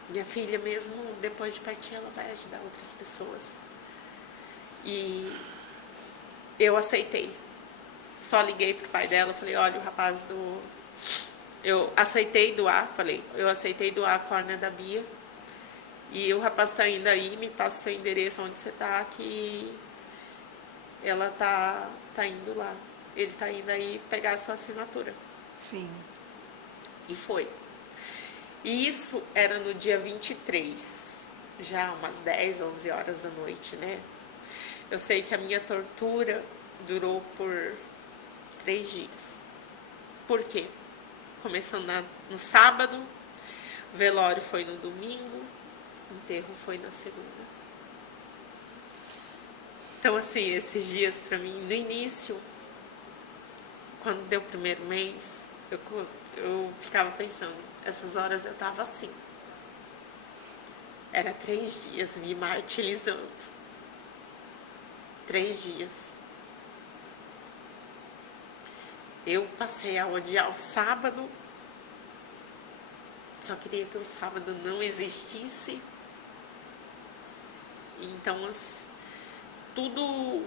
Minha filha mesmo, depois de partir, ela vai ajudar outras pessoas. E eu aceitei. Só liguei pro pai dela, falei, olha, o rapaz eu aceitei doar a córnea da Bia. E o rapaz tá indo aí, me passa o seu endereço onde você tá, que ela tá indo lá. Ele tá indo aí pegar a sua assinatura. Sim. E foi. E isso era no dia 23, já umas 10, 11 horas da noite, né? Eu sei que a minha tortura durou por 3 dias. Por quê? Começou no sábado, o velório foi no domingo, o enterro foi na segunda. Então, assim, esses dias pra mim, no início, quando deu o primeiro mês, eu ficava pensando, essas horas eu tava assim. Era 3 dias me martirizando. 3 dias. Eu passei a odiar o sábado. Só queria que o sábado não existisse. Então, tudo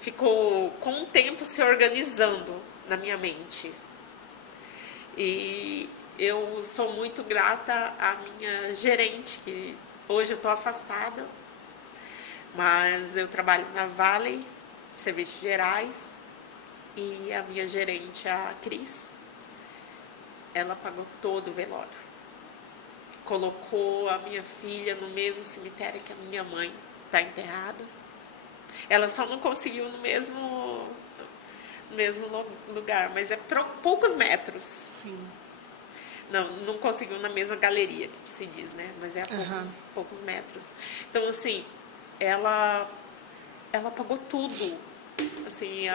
ficou com o tempo se organizando na minha mente. E eu sou muito grata à minha gerente, que hoje eu estou afastada, mas eu trabalho na Vale, Serviços Gerais, e a minha gerente, a Cris, ela pagou todo o velório. Colocou a minha filha no mesmo cemitério que a minha mãe está enterrada. Ela só não conseguiu no mesmo lugar, mas é poucos metros. Sim. Não conseguiu na mesma galeria, que se diz, né? Mas é poucos metros. Então, assim, ela pagou tudo. Assim,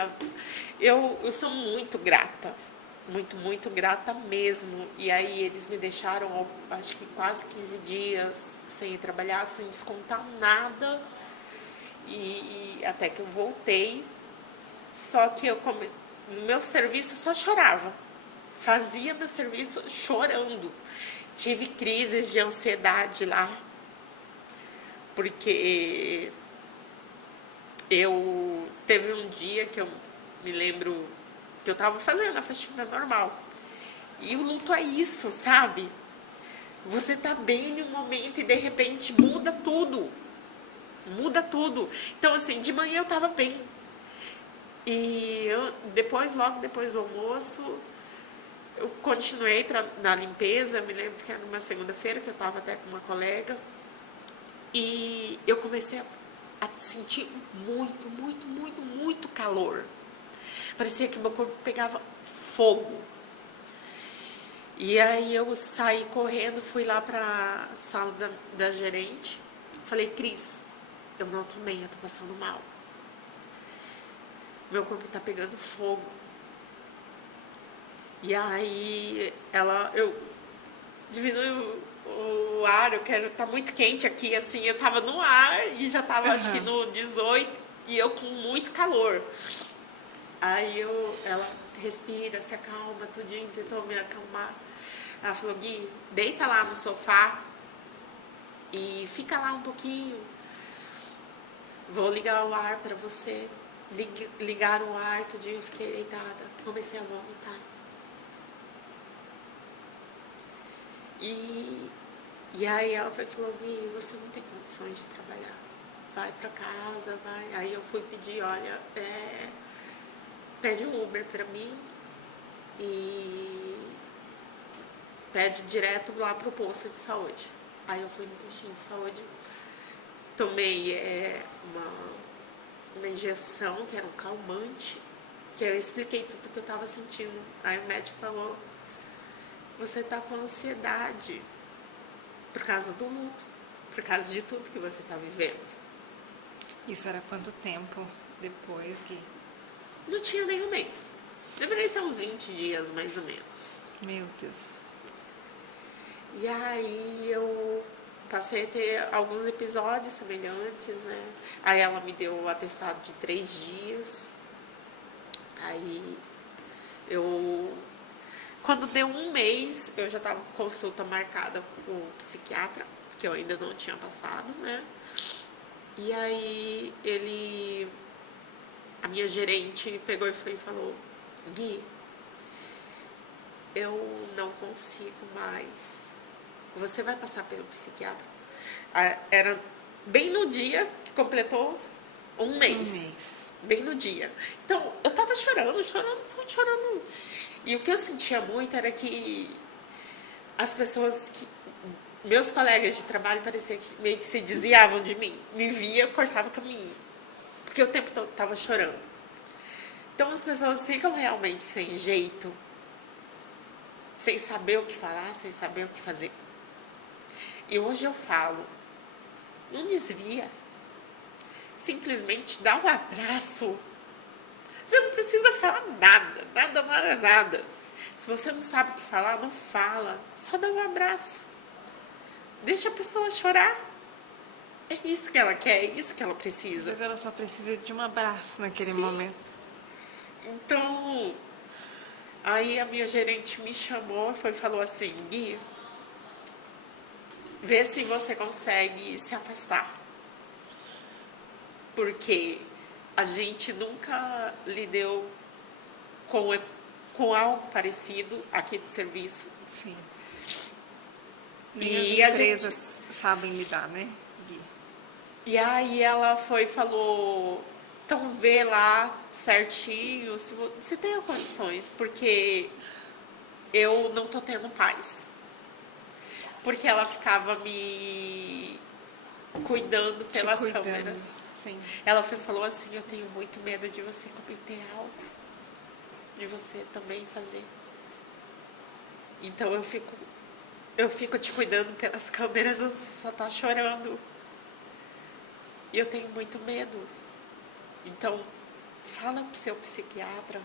eu sou muito grata. Muito grata mesmo. E aí eles me deixaram, acho que quase 15 dias sem ir trabalhar, sem descontar nada. E até que eu voltei. Só que no meu serviço eu só chorava. Fazia meu serviço chorando. Tive crises de ansiedade lá. Porque teve um dia que eu me lembro que eu estava fazendo a faxina normal. E o luto é isso, sabe? Você tá bem no momento e de repente muda tudo. Então, assim, de manhã eu tava bem. E logo depois do almoço, eu continuei na limpeza. Eu me lembro que era numa segunda-feira, que eu estava até com uma colega, e eu comecei a sentir muito, muito, muito, muito calor. Parecia que meu corpo pegava fogo. E aí eu saí correndo, fui lá para a sala da gerente. Falei: Cris, eu não tô bem, eu tô passando mal. Meu corpo tá pegando fogo. E aí eu diminui o ar, eu quero, tá muito quente aqui, assim, eu tava no ar e já tava acho que no 18 e eu com muito calor. Aí ela respira, se acalma, tudinho, tentou me acalmar. Ela falou: Gui, deita lá no sofá e fica lá um pouquinho. Vou ligar o ar pra você. Ligaram o ar, tudinho, eu fiquei deitada. Comecei a vomitar. E aí ela falou: Gui, você não tem condições de trabalhar. Vai pra casa, vai. Aí eu fui pedir: olha, pede um Uber pra mim e pede direto lá pro posto de saúde. Aí eu fui no postinho de saúde, tomei uma injeção que era um calmante, que eu expliquei tudo que eu tava sentindo. Aí o médico falou: você tá com ansiedade por causa do luto, por causa de tudo que você tá vivendo. Isso era quanto tempo depois que... Não tinha nem um mês. Deveria ter uns 20 dias, mais ou menos. Meu Deus. E aí eu passei a ter alguns episódios semelhantes, né? Aí ela me deu o atestado de 3 dias. Aí quando deu um mês, eu já estava com consulta marcada com o psiquiatra, porque eu ainda não tinha passado, né? E aí a minha gerente pegou e falou: Gui, eu não consigo mais. Você vai passar pelo psiquiatra. Era bem no dia que completou um mês. Bem no dia. Então, eu tava chorando. E o que eu sentia muito era que as pessoas meus colegas de trabalho parecia que meio que se desviavam de mim. Me via, cortava o caminho. Porque o tempo todo tava chorando. Então as pessoas ficam realmente sem jeito, sem saber o que falar, sem saber o que fazer. E hoje eu falo: não desvia. Simplesmente dá um abraço. Você não precisa falar nada. Se você não sabe o que falar, não fala. Só dá um abraço. Deixa a pessoa chorar. É isso que ela quer, é isso que ela precisa. Mas ela só precisa de um abraço naquele momento. Então, aí a minha gerente me chamou e falou assim: Gui, vê se você consegue se afastar. Porque a gente nunca lidou com algo parecido aqui do serviço. Sim. Nem as empresas sabem lidar, né, Gui? E aí ela falou: então vê lá certinho se tem condições, porque eu não tô tendo paz. Porque ela ficava me cuidando pelas câmeras. Sim. Ela falou assim: eu tenho muito medo de você cometer algo, de você também fazer. Então eu fico te cuidando pelas câmeras, você só tá chorando. E eu tenho muito medo. Então, fala pro seu psiquiatra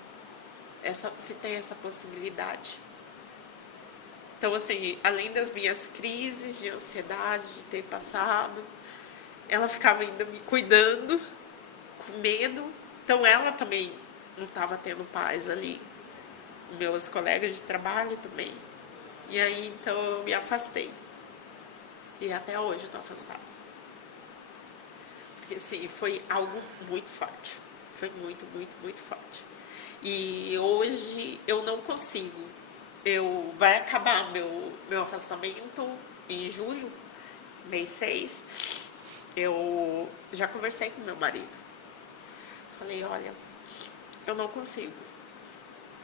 se tem essa possibilidade. Então, assim, além das minhas crises de ansiedade, de ter passado, ela ficava ainda me cuidando, com medo. Então, ela também não estava tendo paz ali. Meus colegas de trabalho também. E aí, então, eu me afastei. E até hoje eu tô afastada. Porque, assim, foi algo muito forte. Foi muito, muito, muito forte. E hoje eu não consigo. Vai acabar meu afastamento em julho, mês 6. Eu já conversei com meu marido. Falei: olha, eu não consigo.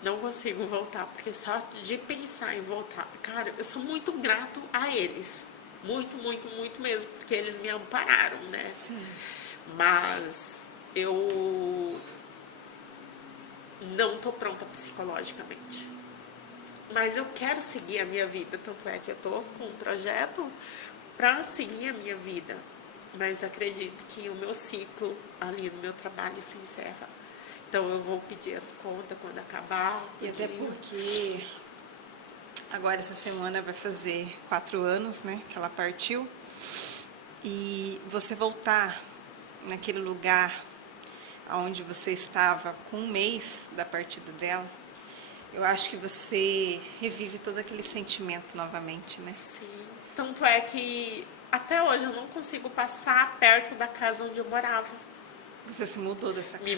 Não consigo voltar, porque só de pensar em voltar, cara, eu sou muito grato a eles. Muito, muito, muito mesmo, porque eles me ampararam, né? Sim. Mas eu não tô pronta psicologicamente. Mas eu quero seguir a minha vida, tanto é que eu tô com um projeto para seguir a minha vida. Mas acredito que o meu ciclo ali no meu trabalho se encerra. Então eu vou pedir as contas quando acabar. E até porque agora essa semana vai fazer 4 anos, né, que ela partiu. E você voltar naquele lugar onde você estava com um mês da partida dela, eu acho que você revive todo aquele sentimento novamente, né? Sim. Tanto é que até hoje eu não consigo passar perto da casa onde eu morava. Você se mudou dessa casa. Me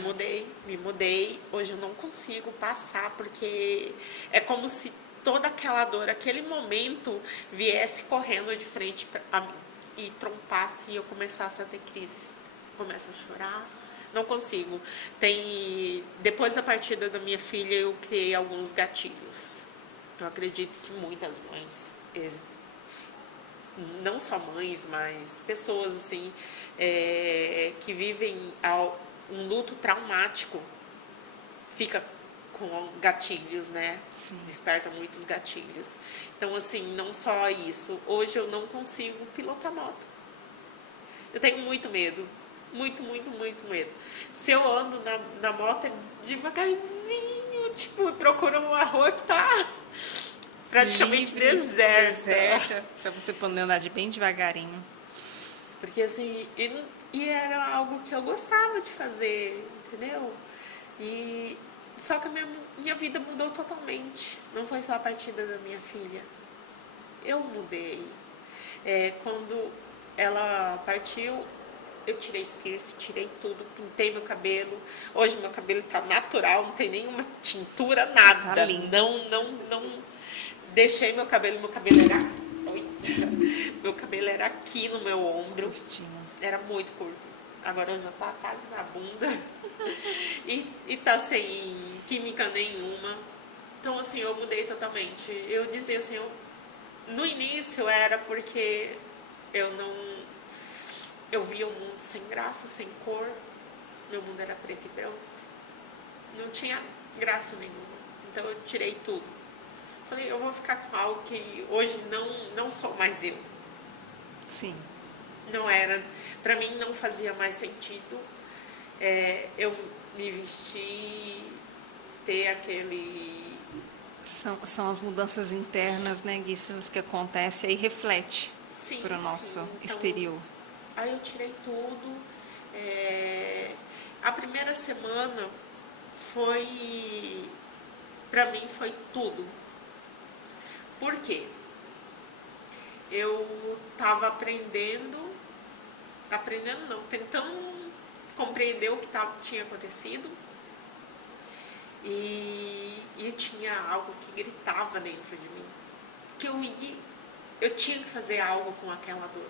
mudei. Hoje eu não consigo passar, porque é como se toda aquela dor, aquele momento, viesse correndo de frente a mim e trompasse e eu começasse a ter crises. Começo a chorar, não consigo. Depois da partida da minha filha, eu criei alguns gatilhos. Eu acredito que muitas mães, não só mães, mas pessoas assim, que vivem um luto traumático, fica com gatilhos, né? Sim. Desperta muitos gatilhos. Então, assim, não só isso. Hoje eu não consigo pilotar moto. Eu tenho muito medo. Muito, muito, muito medo. Se eu ando na moto é devagarzinho, tipo, procuro uma rua que tá praticamente deserta. Pra você poder andar de bem devagarinho. Porque assim, e era algo que eu gostava de fazer, entendeu? Só que a minha vida mudou totalmente. Não foi só a partida da minha filha. Eu mudei. Quando ela partiu, eu tirei piercing, tirei tudo, pintei meu cabelo. Hoje meu cabelo tá natural, não tem nenhuma tintura, nada. Tá lindo. Não deixei meu cabelo era. Oi. Meu cabelo era aqui no meu ombro. Justinho. Era muito curto. Agora já tá quase na bunda. E tá sem química nenhuma. Então, assim, eu mudei totalmente. Eu dizia assim, no início era porque eu via o mundo sem graça, sem cor. Meu mundo era preto e branco. Não tinha graça nenhuma. Então eu tirei tudo. Falei, eu vou ficar com algo que hoje não sou mais eu. Sim. Não era, pra mim não fazia mais sentido eu me vestir, ter aquele... São as mudanças internas, né, Guícelas, que acontecem e reflete para o nosso Então, exterior. Aí eu tirei tudo. A primeira semana pra mim foi tudo. Por quê? Eu tava tentando compreender o que tinha acontecido. E tinha algo que gritava dentro de mim. Que eu tinha que fazer algo com aquela dor.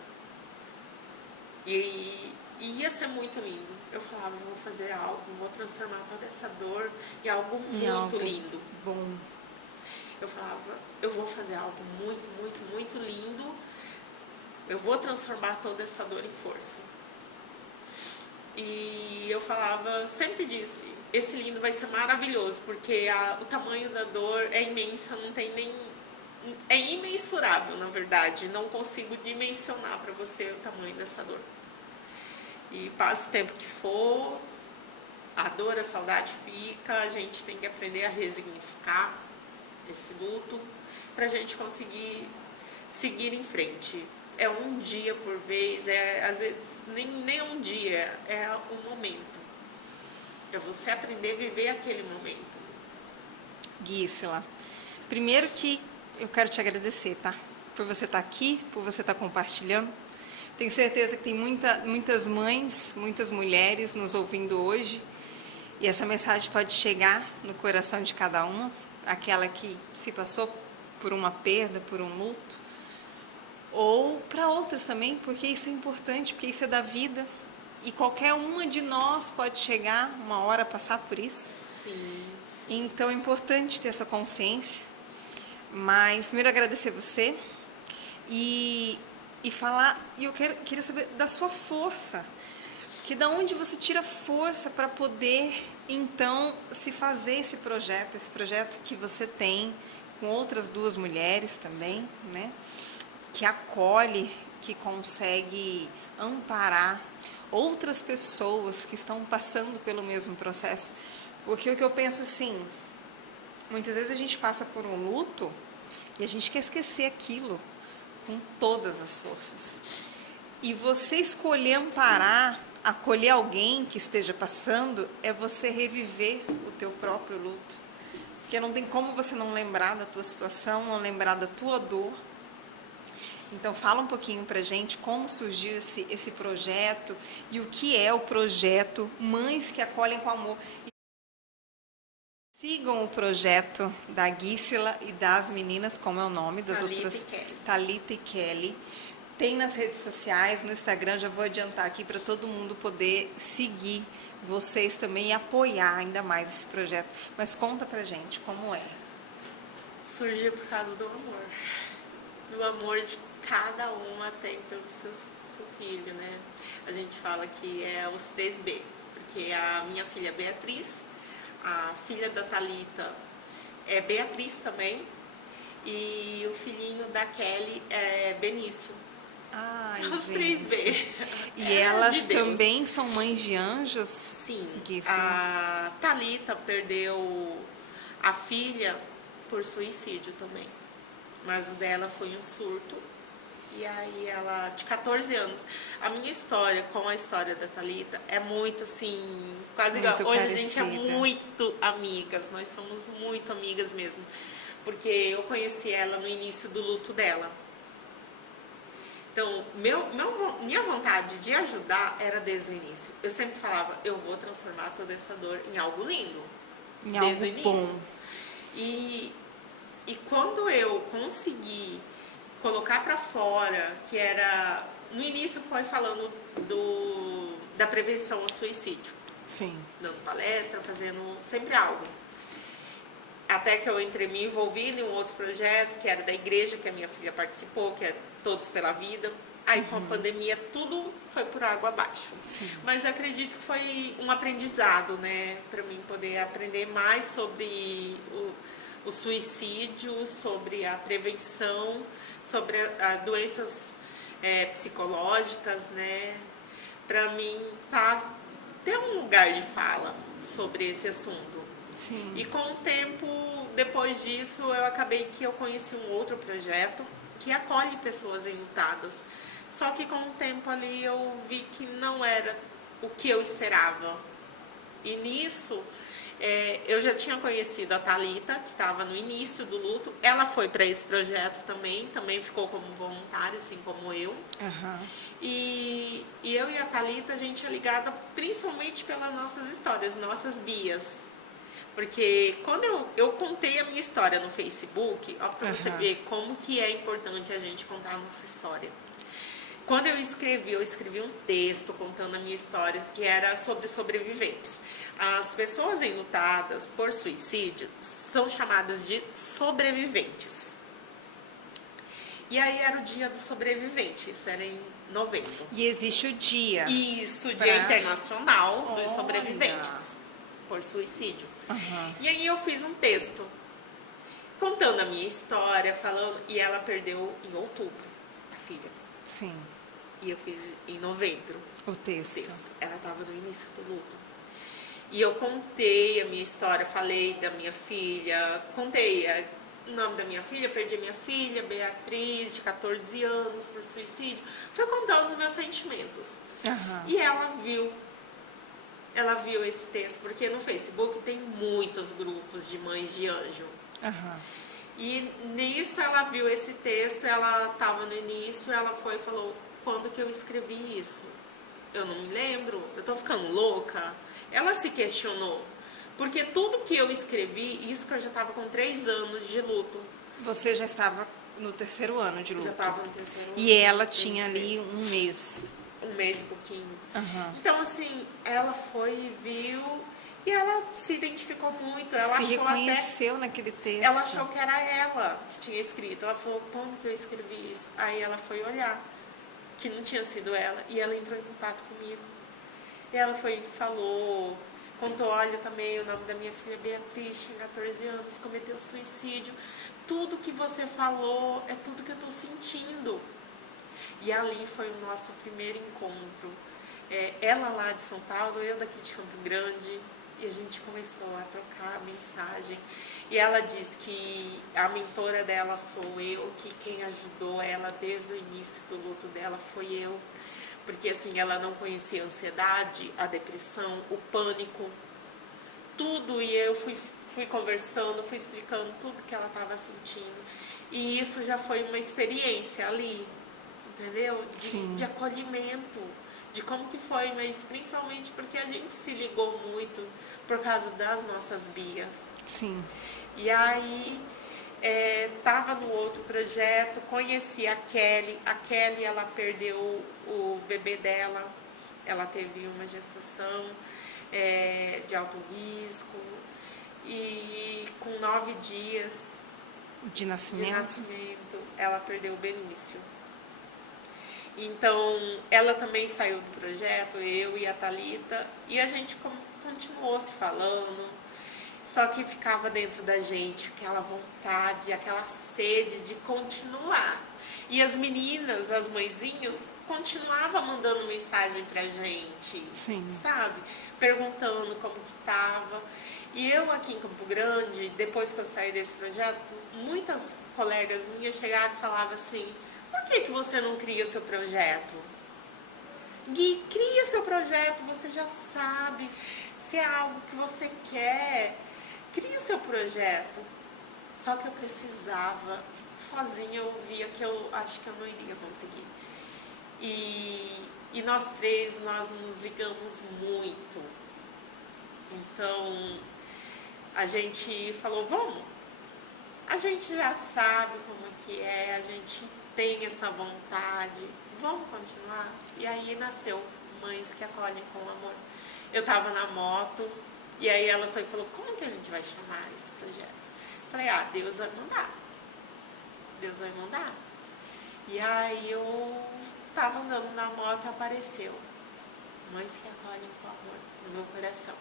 E ia ser muito lindo. Eu falava, eu vou fazer algo, vou transformar toda essa dor em algo muito lindo. Bom. Eu falava, eu vou fazer algo muito, muito, muito lindo. Eu vou transformar toda essa dor em força. E eu falava, sempre disse, esse lindo vai ser maravilhoso, porque o tamanho da dor é imensa, não tem nem... É imensurável, na verdade. Não consigo dimensionar para você o tamanho dessa dor. E passa o tempo que for, a dor, a saudade fica, a gente tem que aprender a resignificar esse luto para a gente conseguir seguir em frente. É um dia por vez, às vezes nem um dia, é um momento. É você aprender a viver aquele momento. Guícela, primeiro que eu quero te agradecer, tá? Por você estar aqui, por você estar compartilhando. Tenho certeza que tem muitas mães, muitas mulheres nos ouvindo hoje. E essa mensagem pode chegar no coração de cada uma. Aquela que se passou por uma perda, por um luto. Ou para outras também, porque isso é importante, porque isso é da vida. E qualquer uma de nós pode chegar uma hora a passar por isso. Sim, sim. Então é importante ter essa consciência. Mas primeiro agradecer você e falar. E eu queria saber da sua força. Que da onde você tira força para poder então se fazer esse projeto que você tem com outras 2 mulheres também, né? Que acolhe, que consegue amparar outras pessoas que estão passando pelo mesmo processo. Porque o que eu penso assim, muitas vezes a gente passa por um luto e a gente quer esquecer aquilo com todas as forças. E você escolher amparar, acolher alguém que esteja passando, é você reviver o teu próprio luto. Porque não tem como você não lembrar da tua situação, não lembrar da tua dor. Então fala um pouquinho pra gente como surgiu esse projeto e o que é o projeto Mães que Acolhem com Amor. Sigam o projeto da Guícila e das meninas, como é o nome das Thalita outras? e Kelly. Thalita e Kelly. Tem nas redes sociais, no Instagram, já vou adiantar aqui para todo mundo poder seguir vocês também e apoiar ainda mais esse projeto. Mas conta pra gente como é. Surgiu por causa do amor. Do amor de cada uma tem pelo seu filho, né? A gente fala que é os 3B, porque a minha filha Beatriz, a filha da Thalita é Beatriz também, e o filhinho da Kelly é Benício. Ai, Os gente. 3B. E É elas de Deus. também são mães de anjos? Sim, Guícila. a Thalita perdeu a filha por suicídio também. Mas o dela foi um surto. E aí ela, de 14 anos. A minha história com a história da Thalita é muito assim, quase igual. Muito Hoje a gente é parecida. muito amigas, nós somos muito amigas mesmo. Porque eu conheci ela no início do luto dela. Então, minha vontade de ajudar era desde o início. Eu sempre falava, eu vou transformar toda essa dor em algo lindo. Em Desde algo o início. bom. E quando eu consegui colocar pra fora, que era... No início foi falando da prevenção ao suicídio. Sim. Dando palestra, fazendo sempre algo. Até que eu me envolvi em um outro projeto, que era da igreja, que a minha filha participou, que é Todos pela Vida. Aí com a pandemia tudo foi por água abaixo. Sim. Mas eu acredito que foi um aprendizado, né? Para mim poder aprender mais sobre o suicídio, sobre a prevenção, sobre as doenças psicológicas, né? Para mim ter um lugar de fala sobre esse assunto. Sim. E com o tempo, depois disso, eu acabei que eu conheci um outro projeto que acolhe pessoas enlutadas. Só que com o tempo ali eu vi que não era o que eu esperava. E nisso, eu já tinha conhecido a Thalita, que estava no início do luto. Ela foi para esse projeto também ficou como voluntária, assim como eu. Uhum. E eu e a Thalita, a gente é ligada principalmente pelas nossas histórias, nossas bias. Porque quando eu contei a minha história no Facebook, ó, pra você ver como que é importante a gente contar a nossa história. Quando eu escrevi um texto contando a minha história, que era sobre sobreviventes. As pessoas enlutadas por suicídio são chamadas de sobreviventes. E aí era o dia do sobrevivente, isso era em novembro. E existe o dia. Isso, Dia Internacional dos Sobreviventes por Suicídio. Uhum. E aí eu fiz um texto contando a minha história, falando, e ela perdeu em outubro, a filha. Sim. E eu fiz em novembro O texto. Ela estava no início do luto. E eu contei a minha história, falei da minha filha, contei o nome da minha filha, perdi a minha filha, Beatriz, de 14 anos, por suicídio. Fui contando meus sentimentos. Uhum. E ela viu esse texto, porque no Facebook tem muitos grupos de mães de anjo. Uhum. E nisso ela viu esse texto, ela estava no início, ela foi e falou, quando que eu escrevi isso? Eu não me lembro, eu tô ficando louca? Ela se questionou, porque tudo que eu escrevi, isso que eu já estava com 3 anos de luto. Você já estava no 3º ano de luto. Já estava no 3º ano. E ela tinha ali um mês. Um mês e pouquinho. Aham. Então, assim, ela foi e viu e ela se identificou muito. Ela Se achou reconheceu naquele texto. ela achou que era ela que tinha escrito. Ela falou, quando que eu escrevi isso? Aí ela foi olhar, que não tinha sido ela, e ela entrou em contato comigo. E ela foi e falou, contou, olha também, o nome da minha filha Beatriz, tinha 14 anos, cometeu suicídio. Tudo que você falou é tudo que eu estou sentindo. E ali foi o nosso primeiro encontro. Ela lá de São Paulo, eu daqui de Campo Grande, e a gente começou a trocar mensagem. E ela disse que a mentora dela sou eu, que quem ajudou ela desde o início do luto dela foi eu. Porque assim, ela não conhecia a ansiedade, a depressão, o pânico, tudo. E eu fui conversando, fui explicando tudo que ela estava sentindo. E isso já foi uma experiência ali, entendeu? De acolhimento, de como que foi, mas principalmente porque a gente se ligou muito por causa das nossas bias. Sim. E aí, tava no outro projeto, conheci a Kelly. A Kelly, ela perdeu o bebê dela, ela teve uma gestação de alto risco e com 9 dias De nascimento. ela perdeu o Benício. Então, ela também saiu do projeto, eu e a Thalita, e a gente continuou se falando, só que ficava dentro da gente aquela vontade, aquela sede de continuar. E as meninas, as mãezinhas, continuavam mandando mensagem pra gente, Sim. sabe? Perguntando como que tava. E eu aqui em Campo Grande, depois que eu saí desse projeto, muitas colegas minhas chegavam e falavam assim, por que você não cria o seu projeto? Gui, cria seu projeto, você já sabe se é algo que você quer. Cria o seu projeto. Só que eu precisava, sozinha eu via que eu acho que eu não iria conseguir. E nós três, nós nos ligamos muito. Então, a gente falou, vamos. A gente já sabe como que é, a gente tem essa vontade, vamos continuar? E aí nasceu Mães que Acolhem com Amor. Eu tava na moto, e aí ela só falou, como que a gente vai chamar esse projeto? Eu falei, Deus vai mandar. Deus vai mandar. E aí eu tava andando na moto, apareceu Mães que Acolhem com Amor no meu coração.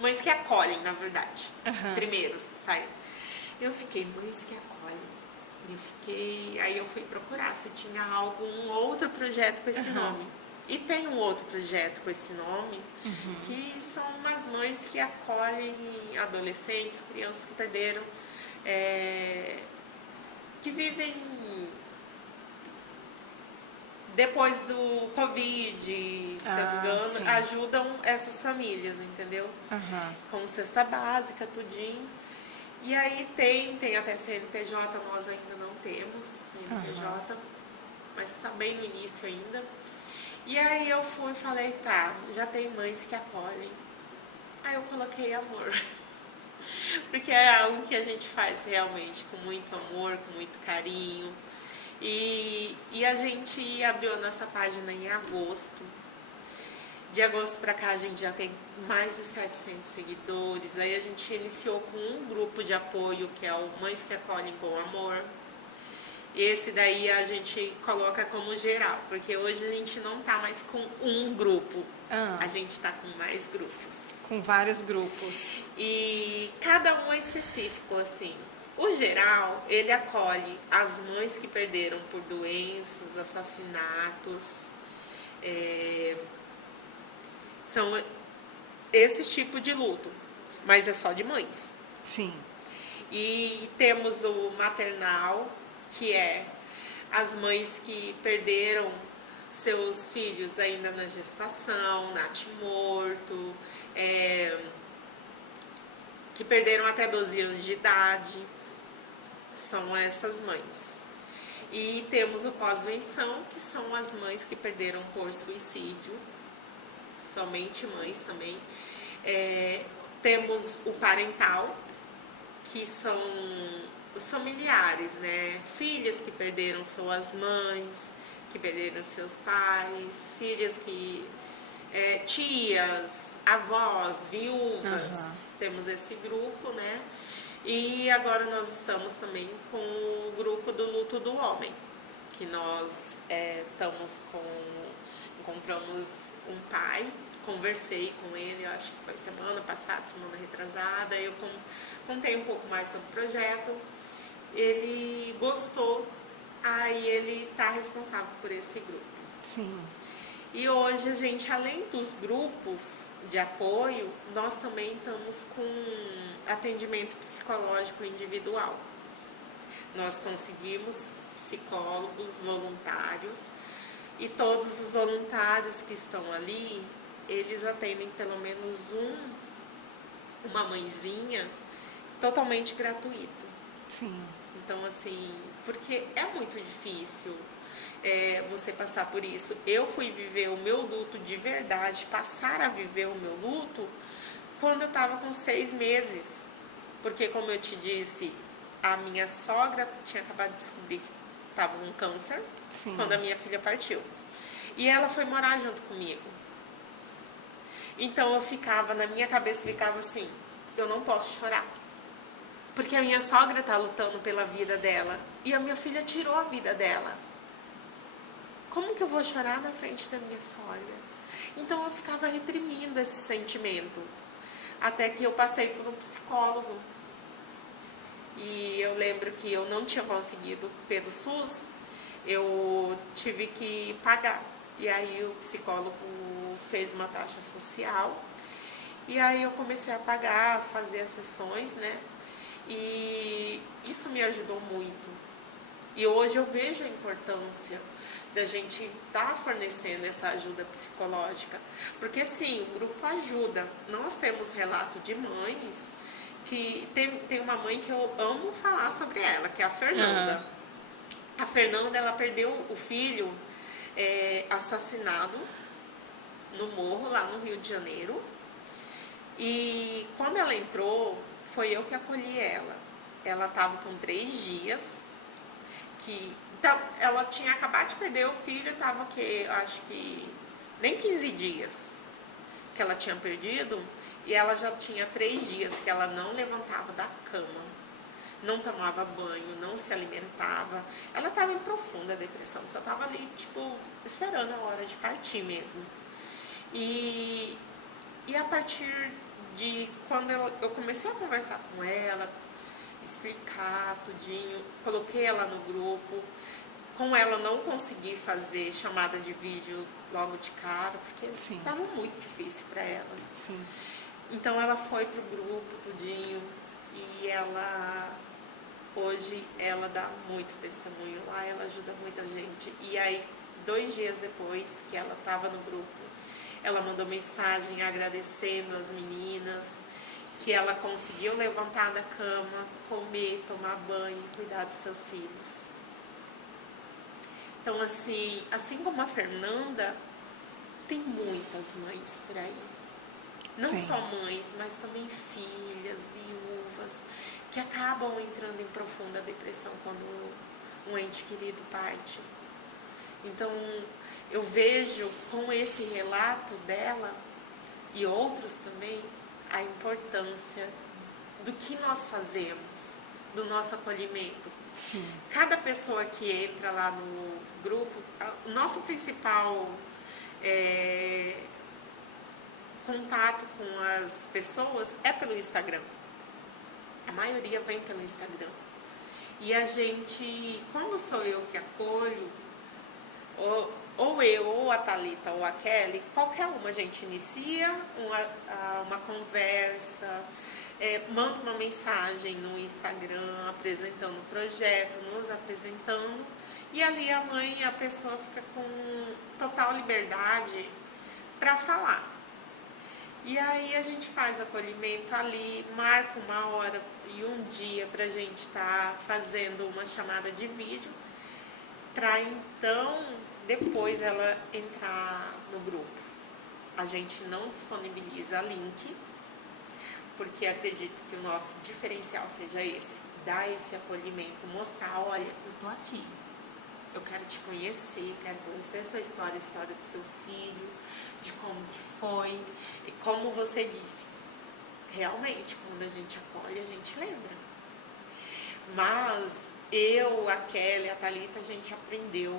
Mães que acolhem, na verdade. Primeiro saiu. Eu fiquei, Mães que Acolhem. Aí eu fui procurar se tinha algum outro projeto com esse nome. E tem um outro projeto com esse nome, que são umas mães que acolhem adolescentes, crianças que perderam, que vivem depois do Covid, se eu não me engano, sim. ajudam essas famílias, entendeu? Com cesta básica, tudinho. E aí tem até CNPJ, nós ainda não temos CNPJ, mas está bem no início ainda. E aí eu fui e falei, tá, já tem mães que acolhem. Aí eu coloquei amor. Porque é algo que a gente faz realmente com muito amor, com muito carinho. E a gente abriu a nossa página em agosto. De agosto para cá a gente já tem mais de 700 seguidores. Aí a gente iniciou com um grupo de apoio, que é o Mães que Acolhem com Amor. Esse daí a gente coloca como geral, porque hoje a gente não tá mais com um grupo. A gente tá com mais grupos. Com vários grupos. E cada um é específico, assim. O geral, ele acolhe as mães que perderam por doenças, assassinatos, são esse tipo de luto, mas é só de mães. Sim. E temos o maternal, que é as mães que perderam seus filhos ainda na gestação, natimorto, que perderam até 12 anos de idade, são essas mães. E temos o pós-venção, que são as mães que perderam por suicídio, somente mães também. Temos o parental, que são os familiares, né? Filhas que perderam suas mães, que perderam seus pais, filhas que tias, avós, viúvas, temos esse grupo, né? E agora nós estamos também com o grupo do luto do homem, que nós encontramos um pai, conversei com ele, eu acho que foi semana passada, semana retrasada, eu contei um pouco mais sobre o projeto, ele gostou, aí ele está responsável por esse grupo. Sim. E hoje a gente, além dos grupos de apoio, nós também estamos com atendimento psicológico individual. Nós conseguimos psicólogos voluntários e todos os voluntários que estão ali, eles atendem pelo menos uma mãezinha totalmente gratuito. Sim. Então, assim, porque é muito difícil você passar por isso. Eu fui viver o meu luto de verdade, passar a viver o meu luto, quando eu estava com 6 meses. Porque, como eu te disse, a minha sogra tinha acabado de descobrir que estava com câncer. Sim. Quando a minha filha partiu. E ela foi morar junto comigo. Então, na minha cabeça ficava assim, eu não posso chorar. Porque a minha sogra está lutando pela vida dela. E a minha filha tirou a vida dela. Como que eu vou chorar na frente da minha sogra? Então eu ficava reprimindo esse sentimento. Até que eu passei por um psicólogo. E eu lembro que eu não tinha conseguido pelo SUS, eu tive que pagar. E aí o psicólogo fez uma taxa social. E aí eu comecei a pagar, a fazer as sessões, né? E isso me ajudou muito. E hoje eu vejo a importância da gente estar fornecendo essa ajuda psicológica. Porque sim, o grupo ajuda. Nós temos relato de mães que tem uma mãe que eu amo falar sobre ela, que é a Fernanda. A Fernanda, ela perdeu o filho assassinado no morro, lá no Rio de Janeiro. E quando ela entrou, foi eu que acolhi ela. Ela estava com 3 dias, então, ela tinha acabado de perder o filho, estava acho que nem 15 dias que ela tinha perdido, e ela já tinha 3 dias que ela não levantava da cama, não tomava banho, não se alimentava. Ela estava em profunda depressão, só estava ali, esperando a hora de partir mesmo. E a partir de quando eu comecei a conversar com ela, explicar tudinho, coloquei ela no grupo. Com ela não consegui fazer chamada de vídeo logo de cara, porque estava muito difícil para ela. Sim. Então ela foi pro grupo tudinho e hoje ela dá muito testemunho lá, ela ajuda muita gente. E aí 2 dias depois que ela estava no grupo, ela mandou mensagem agradecendo as meninas, que ela conseguiu levantar da cama, comer, tomar banho, cuidar dos seus filhos. Então, assim como a Fernanda, tem muitas mães por aí. Não só mães, mas também filhas, viúvas, que acabam entrando em profunda depressão quando um ente querido parte. Então, eu vejo com esse relato dela e outros também, a importância do que nós fazemos, do nosso acolhimento. Sim. Cada pessoa que entra lá no grupo, o nosso principal contato com as pessoas é pelo Instagram. A maioria vem pelo Instagram. E a gente, quando sou eu que acolho, ou eu, ou a Thalita, ou a Kelly, qualquer uma, a gente inicia uma conversa, manda uma mensagem no Instagram apresentando o projeto, nos apresentando, e ali a mãe e a pessoa fica com total liberdade para falar. E aí a gente faz acolhimento ali, marca uma hora e um dia para a gente estar fazendo uma chamada de vídeo, para então depois ela entrar no grupo. A gente não disponibiliza link, porque acredito que o nosso diferencial seja esse, dar esse acolhimento, mostrar, olha, eu tô aqui, Eu quero te conhecer, quero conhecer a sua história, a história do seu filho, de como que foi. E como você disse, realmente, quando a gente acolhe, a gente lembra. Mas eu, a Kelly, a Thalita, a gente aprendeu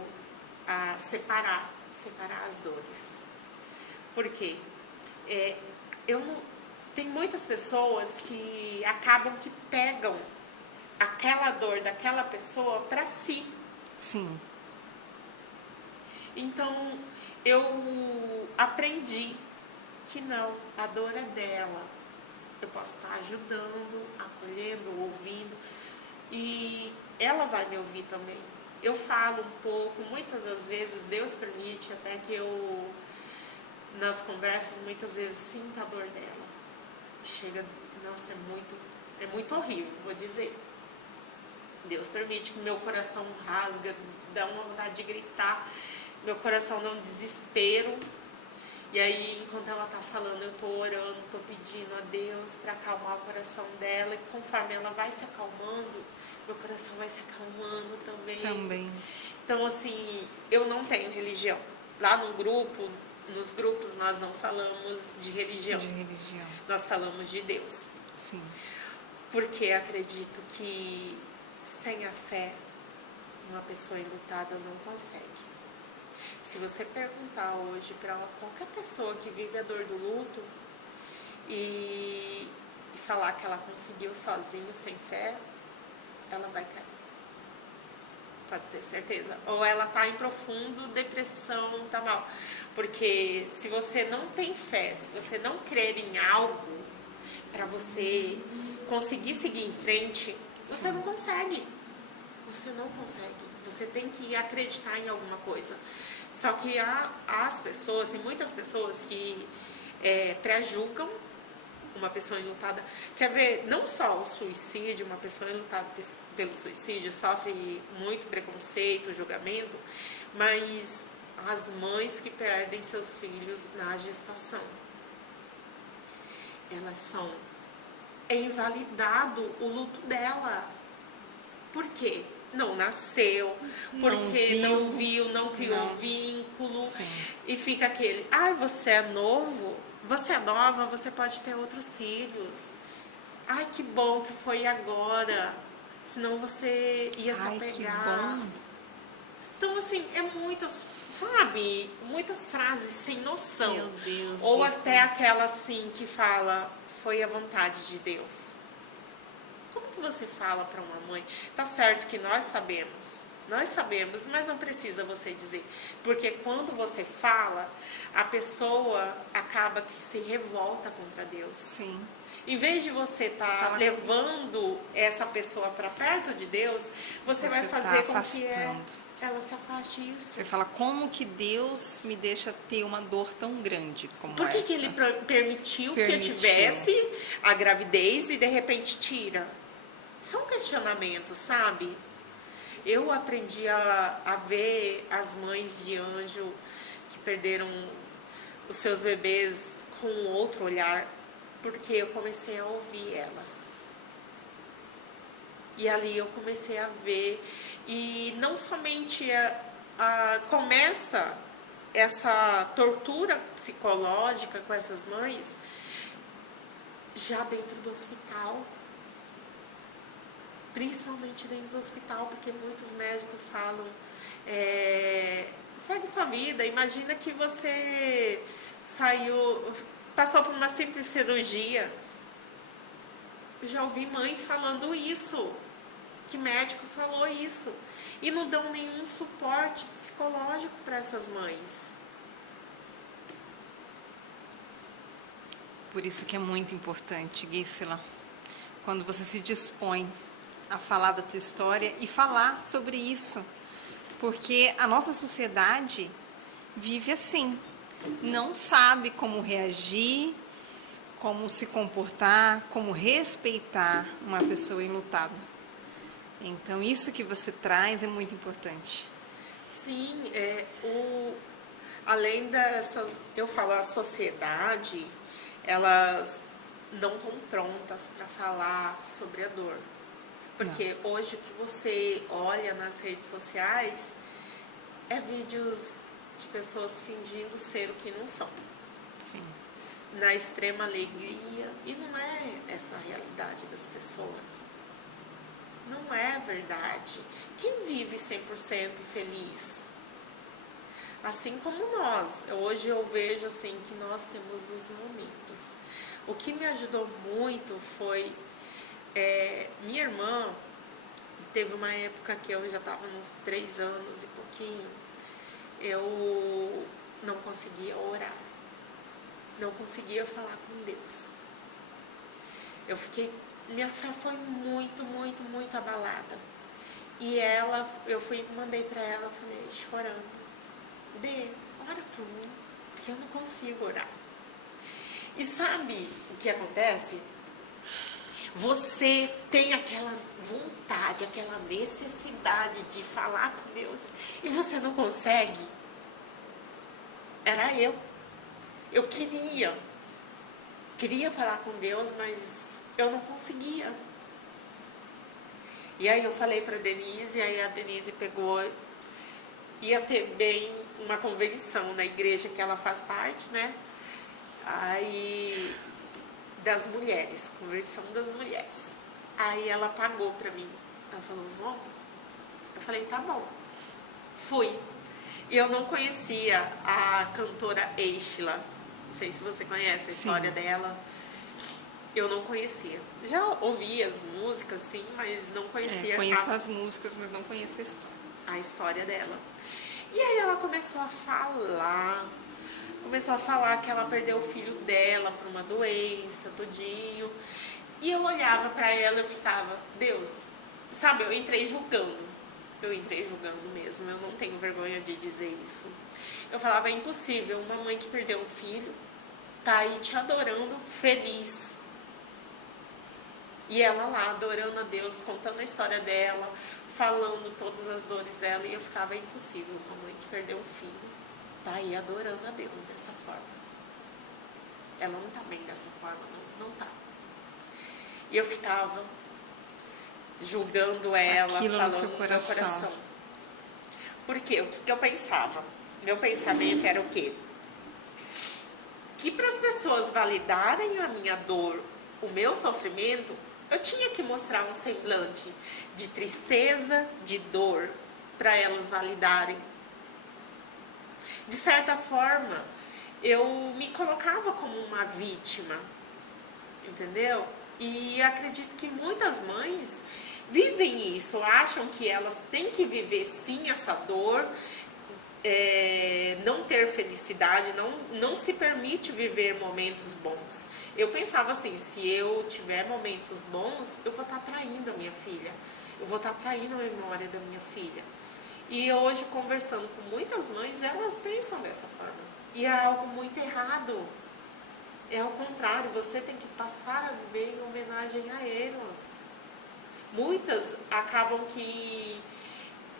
a separar as dores. Por quê? Eu não, tem muitas pessoas que acabam que pegam aquela dor daquela pessoa para si. Sim. Então, eu aprendi que não, a dor é dela. Eu posso estar ajudando, acolhendo, ouvindo, e ela vai me ouvir também. Eu falo um pouco, muitas das vezes, Deus permite até que eu, nas conversas, muitas vezes sinta a dor dela. Chega, nossa, é muito horrível, vou dizer. Deus permite que meu coração rasga, dá uma vontade de gritar, meu coração dá um desespero. E aí, enquanto ela tá falando, eu tô orando, tô pedindo a Deus para acalmar o coração dela. E conforme ela vai se acalmando, meu coração vai se acalmando também. Então, assim, eu não tenho religião. Lá no grupo, nos grupos, nós não falamos de religião. Nós falamos de Deus. Sim. Porque acredito que sem a fé, uma pessoa enlutada não consegue. Se você perguntar hoje para qualquer pessoa que vive a dor do luto e falar que ela conseguiu sozinha, sem fé, ela vai cair. Pode ter certeza. Ou ela está em profundo depressão, tá mal. Porque se você não tem fé, se você não crer em algo para você conseguir seguir em frente, você não consegue. Você não consegue. Você tem que acreditar em alguma coisa. Só que as pessoas, tem muitas pessoas que pré-julgam uma pessoa enlutada. Quer ver, não só o suicídio, uma pessoa enlutada pelo suicídio sofre muito preconceito, julgamento, mas as mães que perdem seus filhos na gestação. É invalidado o luto dela. Por quê? Não nasceu, porque não viu, não criou vínculo. Sim. E fica aquele, você é novo, você é nova, você pode ter outros filhos. Ai, que bom que foi agora, senão você ia se apegar. Que bom. Então, assim, muitas frases sem noção. Meu Deus. Ou até aquela assim que fala, foi a vontade de Deus. Como que você fala para uma mãe? Tá certo que nós sabemos, mas não precisa você dizer. Porque quando você fala, a pessoa acaba que se revolta contra Deus. Sim. Em vez de você estar levando essa pessoa para perto de Deus, você vai fazer com que ela se afaste disso. Você fala, como que Deus me deixa ter uma dor tão grande como essa? Por que Ele permitiu que eu tivesse a gravidez e de repente tira? São questionamentos, sabe? Eu aprendi a ver as mães de anjo que perderam os seus bebês com outro olhar, porque eu comecei a ouvir elas. E ali eu comecei a ver, e não somente começa essa tortura psicológica com essas mães, já dentro do hospital. Principalmente dentro do hospital, porque muitos médicos falam, segue sua vida, imagina que você passou por uma simples cirurgia. Eu já ouvi mães falando isso, que médicos falou isso, e não dão nenhum suporte psicológico para essas mães. Por isso que é muito importante, Gisela, quando você se dispõe a falar da tua história e falar sobre isso, porque a nossa sociedade vive assim, não sabe como reagir, como se comportar, como respeitar uma pessoa enlutada. Então, isso que você traz é muito importante. Sim, além dessas, eu falo, a sociedade, elas não estão prontas para falar sobre a dor. Porque hoje o que você olha nas redes sociais é vídeos de pessoas fingindo ser o que não são. Sim. Na extrema alegria. E não é essa a realidade das pessoas. Não é verdade. Quem vive 100% feliz? Assim como nós. Hoje eu vejo assim que nós temos os momentos. O que me ajudou muito foi... minha irmã teve uma época que eu já estava nos 3 anos e pouquinho. Eu não conseguia orar. Não conseguia falar com Deus. Minha fé foi muito, muito, muito abalada. E mandei para ela, eu falei, chorando, Dê, ora por mim, porque eu não consigo orar. E sabe o que acontece? Você tem aquela vontade, aquela necessidade de falar com Deus e você não consegue. Era eu. Eu queria falar com Deus, mas eu não conseguia. E aí eu falei para Denise, aí a Denise pegou, ia ter bem uma convenção na igreja que ela faz parte, né? Aí, das mulheres, conversão das mulheres. Aí ela pagou para mim. Ela falou, vamos? Eu falei, tá bom. Fui. E eu não conhecia a cantora Estela. Não sei se você conhece a história dela. Eu não conhecia. Já ouvi as músicas, sim, mas não conhecia. Conheço as músicas, mas não conheço a história dela. E aí ela começou a falar que ela perdeu o filho dela por uma doença, tudinho. E eu olhava para ela e eu ficava, Deus, sabe, eu entrei julgando mesmo, eu não tenho vergonha de dizer isso. Eu falava, é impossível, uma mãe que perdeu um filho tá aí te adorando, feliz. E ela lá, adorando a Deus, contando a história dela, falando todas as dores dela, e eu ficava, é impossível, uma mãe que perdeu um filho tá aí adorando a Deus dessa forma. Ela não tá bem dessa forma, não tá. E eu ficava julgando ela, aquilo falando no seu no coração. meu coração. Por quê? O que eu pensava? Meu pensamento era o quê? Que para as pessoas validarem a minha dor, o meu sofrimento, eu tinha que mostrar um semblante de tristeza, de dor, para elas validarem. De certa forma, eu me colocava como uma vítima, entendeu? E acredito que muitas mães vivem isso, acham que elas têm que viver sim essa dor, não ter felicidade, não se permite viver momentos bons. Eu pensava assim, se eu tiver momentos bons, eu vou estar traindo a minha filha, eu vou estar traindo a memória da minha filha. E hoje, conversando com muitas mães, elas pensam dessa forma. E é algo muito errado. É ao contrário, você tem que passar a viver em homenagem a elas. Muitas acabam que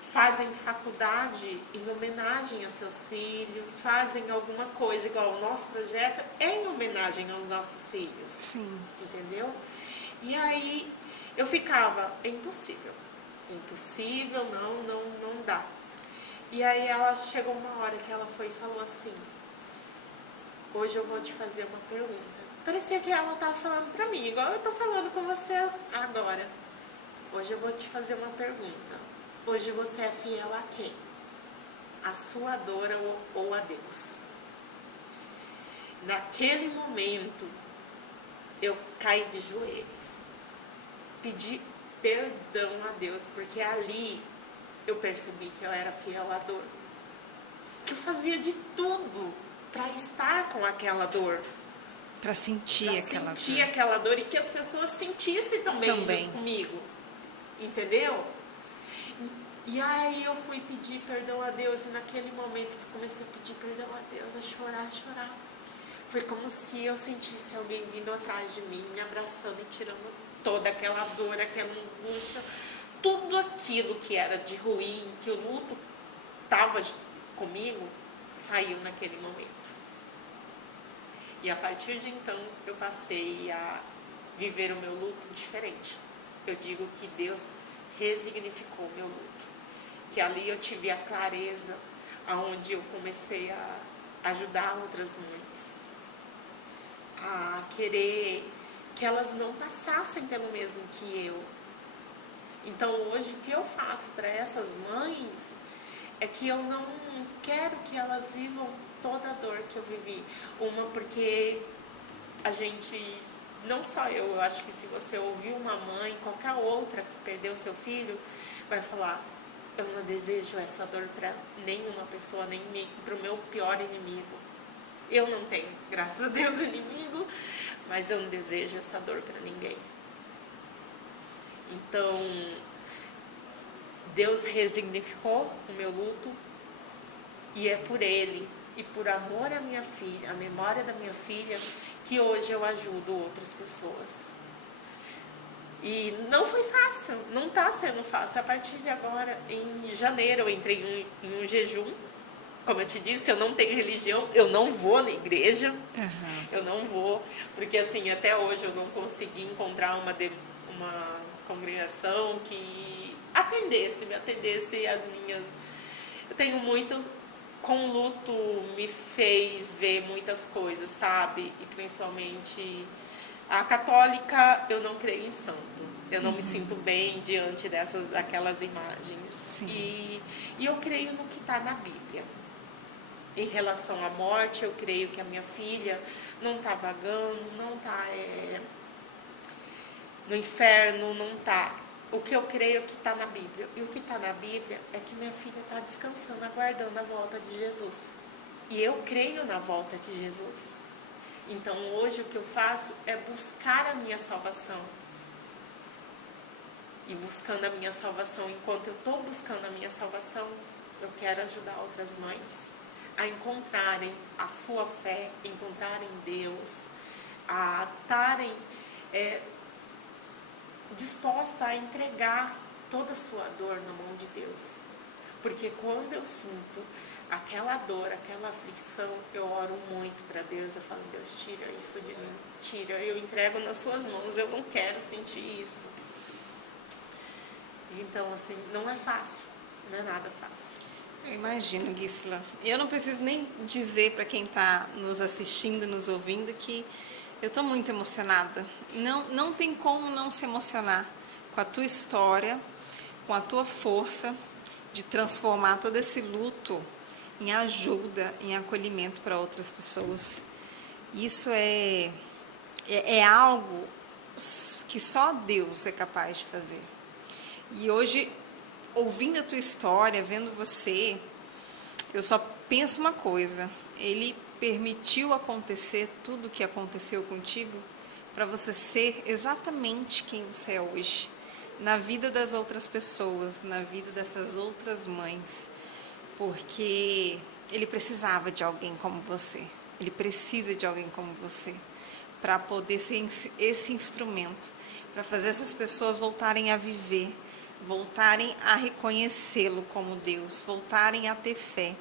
fazem faculdade em homenagem a seus filhos, fazem alguma coisa, igual o nosso projeto, em homenagem aos nossos filhos. Sim. Entendeu? E aí eu ficava, é impossível, não dá. E aí ela chegou uma hora que ela foi e falou assim, hoje eu vou te fazer uma pergunta. Parecia que ela estava falando para mim, igual eu estou falando com você agora. Hoje eu vou te fazer uma pergunta. Hoje você é fiel a quem? A sua dor ou a Deus? Naquele momento, eu caí de joelhos. Pedi perdão a Deus, porque ali eu percebi que eu era fiel à dor. Que eu fazia de tudo para estar com aquela dor. Para sentir aquela dor e que as pessoas sentissem também junto comigo. Entendeu? E aí eu fui pedir perdão a Deus, e naquele momento que eu comecei a pedir perdão a Deus, a chorar, foi como se eu sentisse alguém vindo atrás de mim, me abraçando e tirando toda aquela dor, aquela angústia, tudo aquilo que era de ruim, que o luto estava comigo, saiu naquele momento. E a partir de então, eu passei a viver o meu luto diferente. Eu digo que Deus resignificou o meu luto. Que ali eu tive a clareza aonde eu comecei a ajudar outras mães, a querer que elas não passassem pelo mesmo que eu. Então hoje o que eu faço para essas mães é que eu não quero que elas vivam toda a dor que eu vivi. Uma, porque a gente, não só eu acho que se você ouvir uma mãe, qualquer outra que perdeu seu filho, vai falar: eu não desejo essa dor para nenhuma pessoa, nem para o meu pior inimigo. Eu não tenho, graças a Deus, inimigo, mas eu não desejo essa dor para ninguém. Então, Deus resignificou o meu luto, e é por Ele e por amor à minha filha, à memória da minha filha, que hoje eu ajudo outras pessoas. E não foi fácil, não está sendo fácil. A partir de agora, em janeiro, eu entrei em um jejum. Como eu te disse, eu não tenho religião, eu não vou na igreja, eu não vou, porque assim, até hoje eu não consegui encontrar uma congregação que me atendesse as minhas... Eu tenho muito... Com o luto me fez ver muitas coisas, sabe? E principalmente a católica, eu não creio em santo. Eu não me sinto bem diante daquelas imagens. E eu creio no que está na Bíblia. Em relação à morte, eu creio que a minha filha não está vagando, não está no inferno, não está. O que eu creio que está na Bíblia. E o que está na Bíblia é que minha filha está descansando, aguardando a volta de Jesus. E eu creio na volta de Jesus. Então hoje o que eu faço é buscar a minha salvação. E buscando a minha salvação, enquanto eu estou buscando a minha salvação, eu quero ajudar outras mães a encontrarem a sua fé, encontrarem Deus, a estarem disposta a entregar toda a sua dor na mão de Deus. Porque quando eu sinto aquela dor, aquela aflição, eu oro muito para Deus, eu falo: Deus, tira isso de mim, tira, eu entrego nas suas mãos, eu não quero sentir isso. Então, assim, não é fácil, não é nada fácil. Eu imagino, Gisela. Eu não preciso nem dizer para quem está nos assistindo, nos ouvindo, que eu estou muito emocionada. Não tem como não se emocionar com a tua história, com a tua força de transformar todo esse luto em ajuda, em acolhimento para outras pessoas. Isso é algo que só Deus é capaz de fazer. E hoje, ouvindo a tua história, vendo você, eu só penso uma coisa: Ele permitiu acontecer tudo o que aconteceu contigo para você ser exatamente quem você é hoje, na vida das outras pessoas, na vida dessas outras mães, porque Ele precisava de alguém como você, Ele precisa de alguém como você, para poder ser esse instrumento, para fazer essas pessoas voltarem a viver, voltarem a reconhecê-lo como Deus, voltarem a ter fé.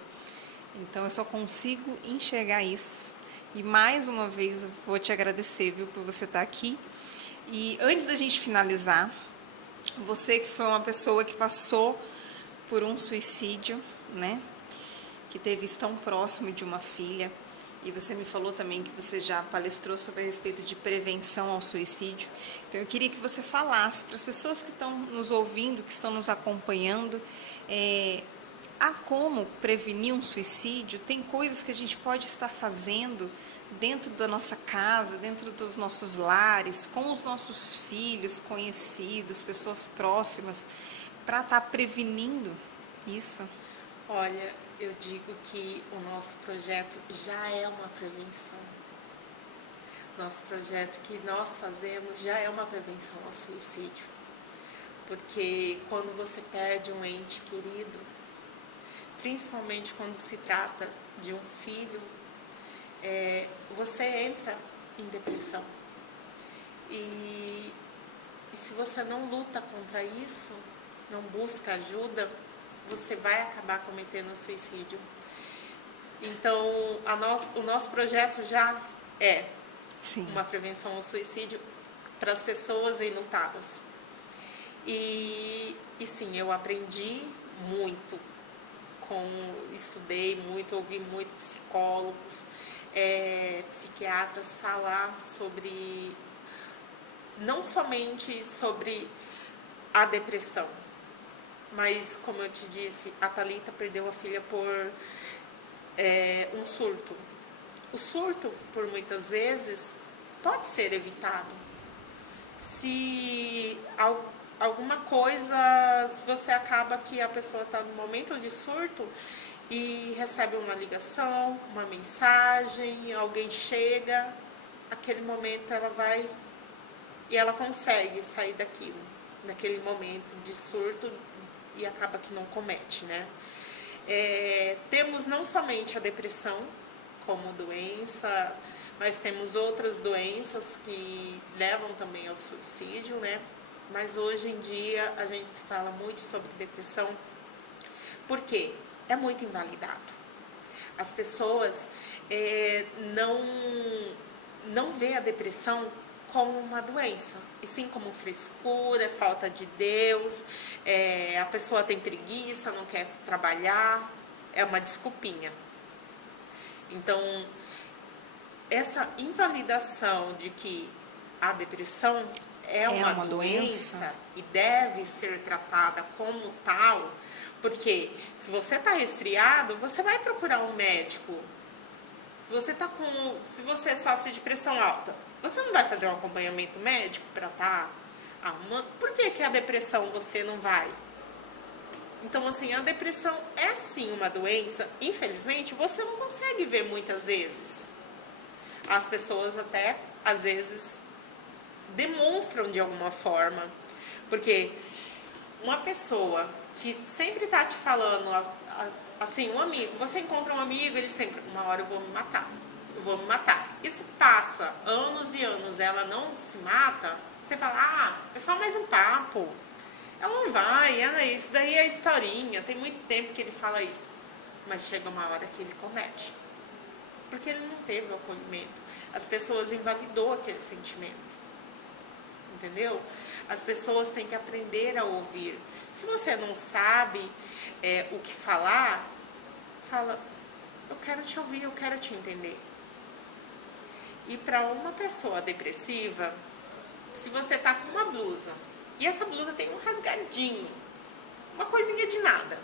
Então eu só consigo enxergar isso. E mais uma vez eu vou te agradecer, viu, por você estar aqui. E antes da gente finalizar, você que foi uma pessoa que passou por um suicídio, né? Que teve isso tão próximo de uma filha. E você me falou também que você já palestrou sobre a respeito de prevenção ao suicídio. Então eu queria que você falasse para as pessoas que estão nos ouvindo, que estão nos acompanhando, há como prevenir um suicídio? Tem coisas que a gente pode estar fazendo dentro da nossa casa, dentro dos nossos lares, com os nossos filhos, conhecidos, pessoas próximas, para estar prevenindo isso? Olha, eu digo que o nosso projeto já é uma prevenção. Nosso projeto que nós fazemos já é uma prevenção ao suicídio. Porque quando você perde um ente querido, principalmente quando se trata de um filho, você entra em depressão. E se você não luta contra isso, não busca ajuda, você vai acabar cometendo suicídio. Então, o nosso projeto já é uma prevenção ao suicídio para as pessoas enlutadas. E sim, eu aprendi muito estudei muito, ouvi muito psicólogos, psiquiatras falar sobre, não somente sobre a depressão, mas, como eu te disse, a Thalita perdeu a filha por um surto. O surto, por muitas vezes, pode ser evitado. Se alguma coisa, você acaba que a pessoa está no momento de surto e recebe uma ligação, uma mensagem, alguém chega, aquele momento ela vai e ela consegue sair daquele momento de surto e acaba que não comete, né? Temos não somente a depressão como doença, mas temos outras doenças que levam também ao suicídio, né? Mas hoje em dia a gente se fala muito sobre depressão, porque é muito invalidado. As pessoas não vê a depressão como uma doença, e sim como frescura, falta de Deus, a pessoa tem preguiça, não quer trabalhar, é uma desculpinha. Então, essa invalidação de que a depressão é uma doença e deve ser tratada como tal, porque se você está resfriado, você vai procurar um médico. Se você sofre de pressão alta, você não vai fazer um acompanhamento médico para estar arrumando? Por que a depressão você não vai? Então, assim, a depressão é sim uma doença, infelizmente, você não consegue ver muitas vezes. As pessoas até, às vezes, demonstram de alguma forma. Porque uma pessoa que sempre está te falando, assim, um amigo, você encontra um amigo, ele sempre, uma hora eu vou me matar. E se passa anos e anos, ela não se mata, você fala, é só mais um papo. Ela não vai, isso daí é historinha, tem muito tempo que ele fala isso. Mas chega uma hora que ele comete. Porque ele não teve o acolhimento. As pessoas invalidou aquele sentimento. Entendeu? As pessoas têm que aprender a ouvir. Se você não sabe o que falar, fala, eu quero te ouvir, eu quero te entender. E para uma pessoa depressiva, se você tá com uma blusa, e essa blusa tem um rasgadinho, uma coisinha de nada.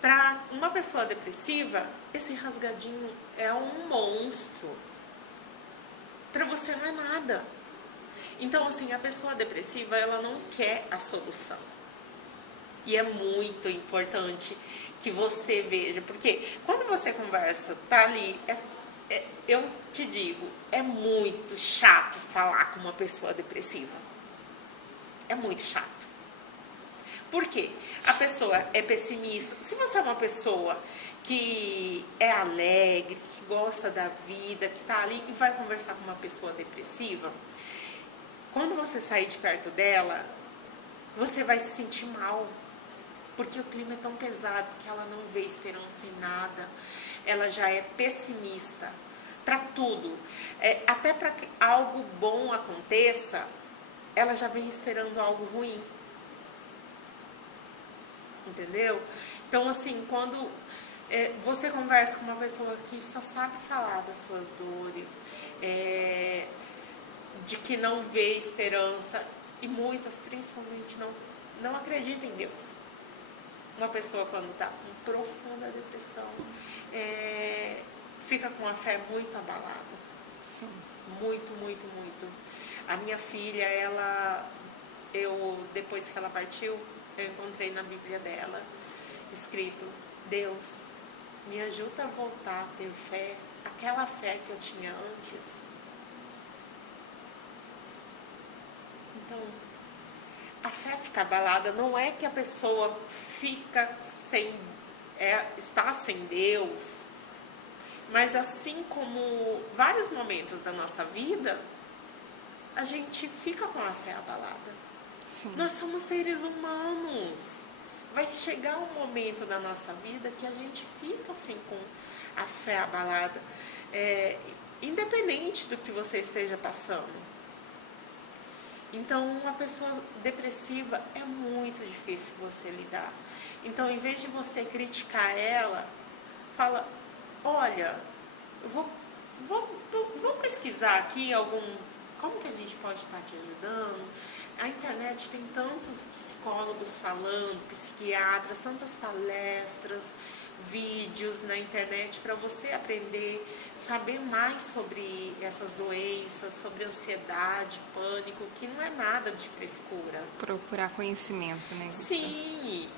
Para uma pessoa depressiva, esse rasgadinho é um monstro. Para você não é nada. Então, assim, a pessoa depressiva, ela não quer a solução. E é muito importante que você veja, porque quando você conversa, tá ali, eu te digo, é muito chato falar com uma pessoa depressiva. É muito chato. Por quê? A pessoa é pessimista. Se você é uma pessoa que é alegre, que gosta da vida, que está ali e vai conversar com uma pessoa depressiva, quando você sair de perto dela, você vai se sentir mal. Porque o clima é tão pesado que ela não vê esperança em nada. Ela já é pessimista para tudo. Até para que algo bom aconteça, ela já vem esperando algo ruim. Entendeu? Então, assim, quando você conversa com uma pessoa que só sabe falar das suas dores, de que não vê esperança, e muitas, principalmente, não acreditam em Deus. Uma pessoa, quando está com profunda depressão, fica com a fé muito abalada. Sim. Muito, muito, muito. A minha filha, depois que ela partiu, eu encontrei na Bíblia dela, escrito, Deus, me ajuda a voltar a ter fé, aquela fé que eu tinha antes. Então, a fé fica abalada, não é que a pessoa está sem Deus, mas assim como vários momentos da nossa vida, a gente fica com a fé abalada. Sim. Nós somos seres humanos. Vai chegar um momento da nossa vida que a gente fica assim com a fé abalada, independente do que você esteja passando. Então, uma pessoa depressiva é muito difícil você lidar. Então, em vez de você criticar ela, fala, olha, eu vou pesquisar aqui como que a gente pode estar te ajudando. A internet tem tantos psicólogos falando, psiquiatras, tantas palestras, vídeos na internet para você aprender, saber mais sobre essas doenças, sobre ansiedade, pânico, que não é nada de frescura. Procurar conhecimento, né? Sim,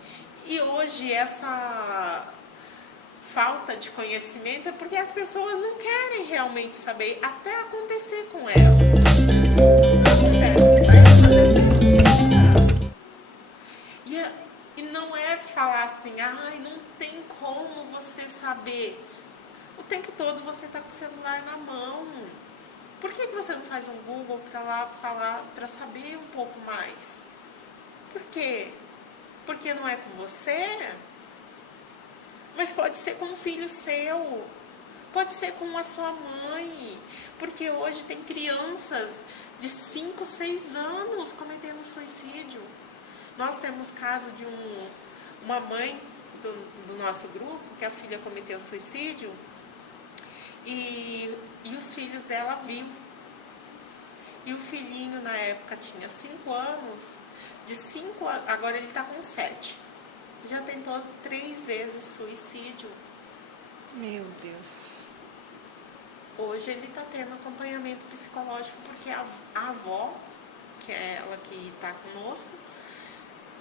e hoje essa falta de conhecimento é porque as pessoas não querem realmente saber até acontecer com elas. Se acontece com elas, é frescura. E não é falar assim, ai, não tem como você saber. O tempo todo você está com o celular na mão. Por que você não faz um Google para lá falar, para saber um pouco mais? Por quê? Porque não é com você? Mas pode ser com um filho seu, pode ser com a sua mãe, porque hoje tem crianças de 5, 6 anos cometendo suicídio. Nós temos caso de uma mãe do nosso grupo, que a filha cometeu suicídio, e os filhos dela vivos. E o filhinho na época tinha 5 anos, agora ele está com 7. Já tentou 3 vezes suicídio. Meu Deus. Hoje ele está tendo acompanhamento psicológico porque a avó, que é ela que está conosco,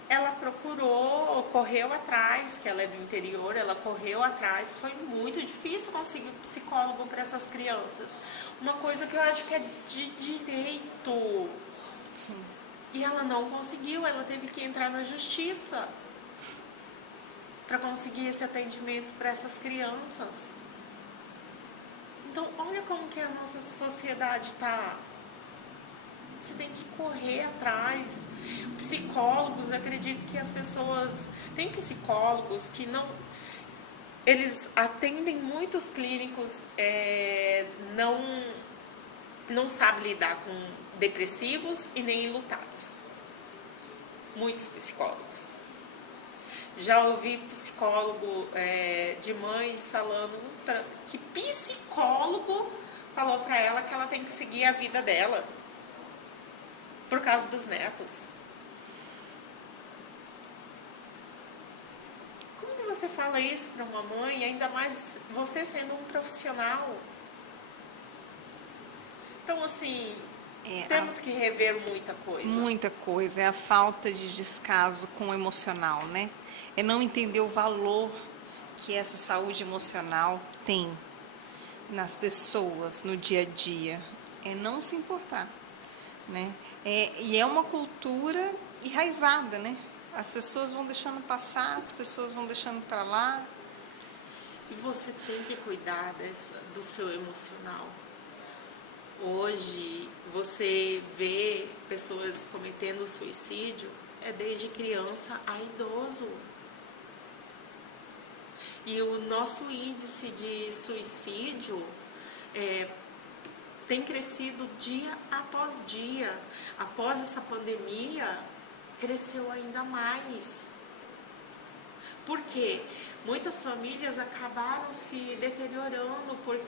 ela correu atrás, que ela é do interior, ela correu atrás. Foi muito difícil conseguir um psicólogo para essas crianças. Uma coisa que eu acho que é de direito. Sim. E ela não conseguiu, ela teve que entrar na justiça para conseguir esse atendimento para essas crianças. Então, olha como que a nossa sociedade está. Você tem que correr atrás. Psicólogos, acredito que as pessoas... Tem psicólogos que não... Eles atendem muitos clínicos, não sabem lidar com depressivos e nem enlutados. Muitos psicólogos. Já ouvi psicólogo de mães falando que psicólogo falou para ela que ela tem que seguir a vida dela por causa dos netos. Como que você fala isso para uma mãe, ainda mais você sendo um profissional? Então, assim, temos que rever muita coisa. Muita coisa. É a falta de descaso com o emocional, né? É não entender o valor que essa saúde emocional tem nas pessoas, no dia a dia. É não se importar, né? E é uma cultura enraizada, né? As pessoas vão deixando passar, as pessoas vão deixando para lá. E você tem que cuidar do seu emocional. Hoje, você vê pessoas cometendo suicídio, desde criança a idoso. E o nosso índice de suicídio tem crescido dia após dia. Após essa pandemia, cresceu ainda mais. Por quê? Muitas famílias acabaram se deteriorando por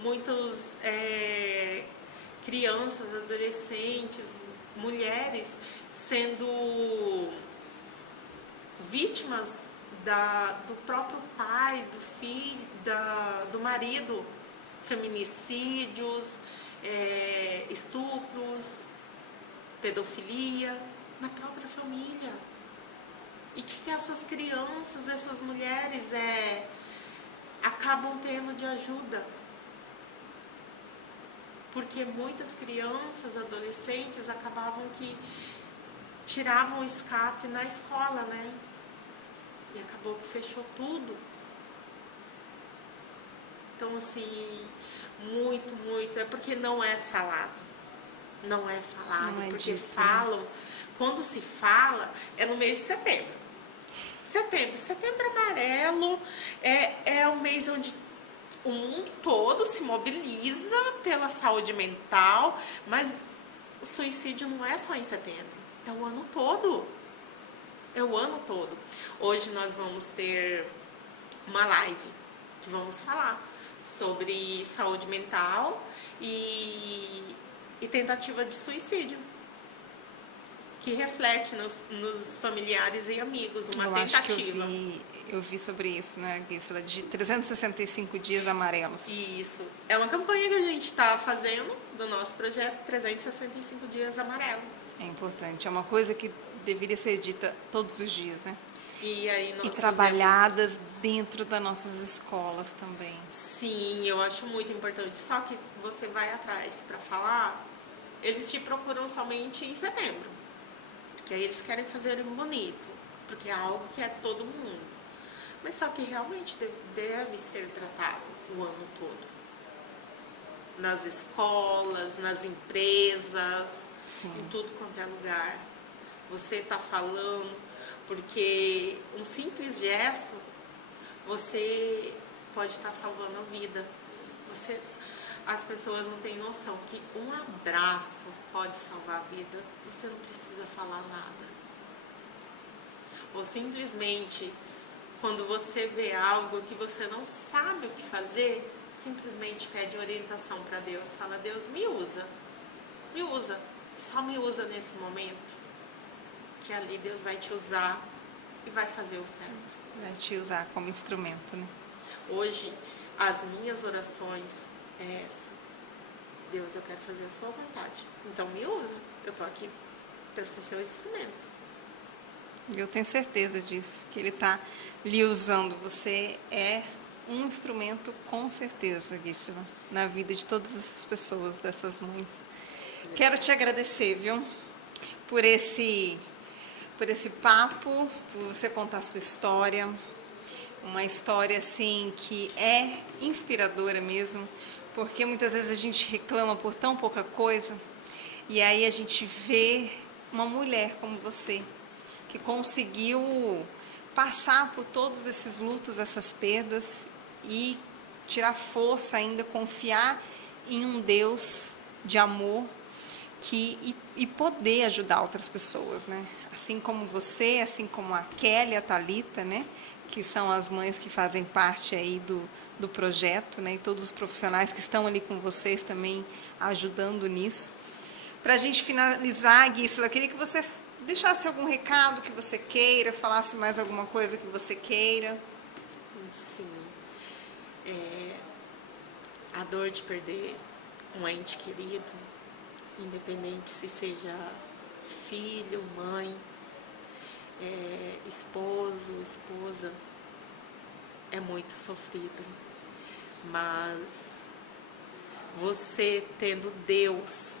muitas crianças, adolescentes, mulheres sendo vítimas do próprio pai, do filho, do marido, feminicídios, estupros, pedofilia na própria família. E o que essas crianças, essas mulheres acabam tendo de ajuda? Porque muitas crianças, adolescentes, acabavam que tiravam o escape na escola, né? E acabou que fechou tudo. Então, assim, muito, muito. É porque não é falado. Não é falado. Não é porque dito, falam. né? Quando se fala, é no mês de setembro. Setembro amarelo é o mês onde o mundo todo se mobiliza pela saúde mental, mas o suicídio não é só em setembro, é o ano todo. É o ano todo. Hoje nós vamos ter uma live que vamos falar sobre saúde mental e tentativa de suicídio, que reflete nos familiares e amigos uma tentativa. Acho que eu vi sobre isso, né, Gisela, de 365 dias amarelos. Isso. É uma campanha que a gente está fazendo do nosso projeto 365 Dias Amarelo. É importante, é uma coisa que deveria ser dita todos os dias, né? E aí nós trabalhadas dentro das nossas escolas também. Sim, eu acho muito importante. Só que você vai atrás para falar, eles te procuram somente em setembro. Porque aí eles querem fazer bonito, porque é algo que é todo mundo. Mas só que realmente deve ser tratado o ano todo. Nas escolas, nas empresas, Sim. em tudo quanto é lugar. Você está falando, porque um simples gesto, você pode estar salvando a vida. As pessoas não têm noção que um abraço pode salvar a vida. Você não precisa falar nada. Ou simplesmente, quando você vê algo que você não sabe o que fazer, simplesmente pede orientação para Deus. Fala, Deus, me usa. Me usa. Só me usa nesse momento. Que ali Deus vai te usar e vai fazer o certo. Vai te usar como instrumento, né? Hoje, as minhas orações é essa. Deus, eu quero fazer a sua vontade. Então me usa. Eu tô aqui para ser seu instrumento. Eu tenho certeza disso, que Ele está lhe usando. Você é um instrumento, com certeza, Gisela, na vida de todas essas pessoas, dessas mães. Quero te agradecer, viu? Por esse papo, por você contar a sua história. Uma história, assim, que é inspiradora mesmo, porque muitas vezes a gente reclama por tão pouca coisa, e aí a gente vê uma mulher como você, que conseguiu passar por todos esses lutos, essas perdas, e tirar força ainda, confiar em um Deus de amor, e poder ajudar outras pessoas, né? Assim como você, assim como a Kelly, a Thalita, né? Que são as mães que fazem parte aí do projeto, né? E todos os profissionais que estão ali com vocês também ajudando nisso. Para a gente finalizar, Gisela, eu queria que você deixasse algum recado que você queira, falasse mais alguma coisa que você queira. Sim. A dor de perder um ente querido, independente se seja filho, mãe, esposo, esposa, é muito sofrido. Mas você tendo Deus,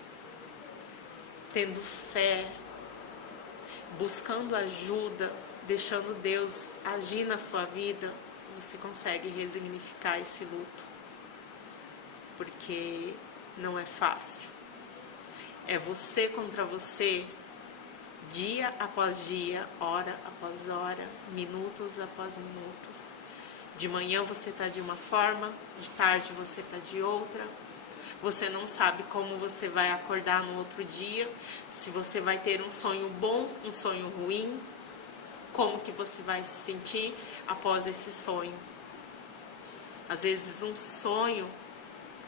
tendo fé, buscando ajuda, deixando Deus agir na sua vida, você consegue resignificar esse luto. Porque não é fácil. É você contra você, dia após dia, hora após hora, minutos após minutos. De manhã você está de uma forma, de tarde você está de outra. Você não sabe como você vai acordar no outro dia, se você vai ter um sonho bom, um sonho ruim, como que você vai se sentir após esse sonho. Às vezes um sonho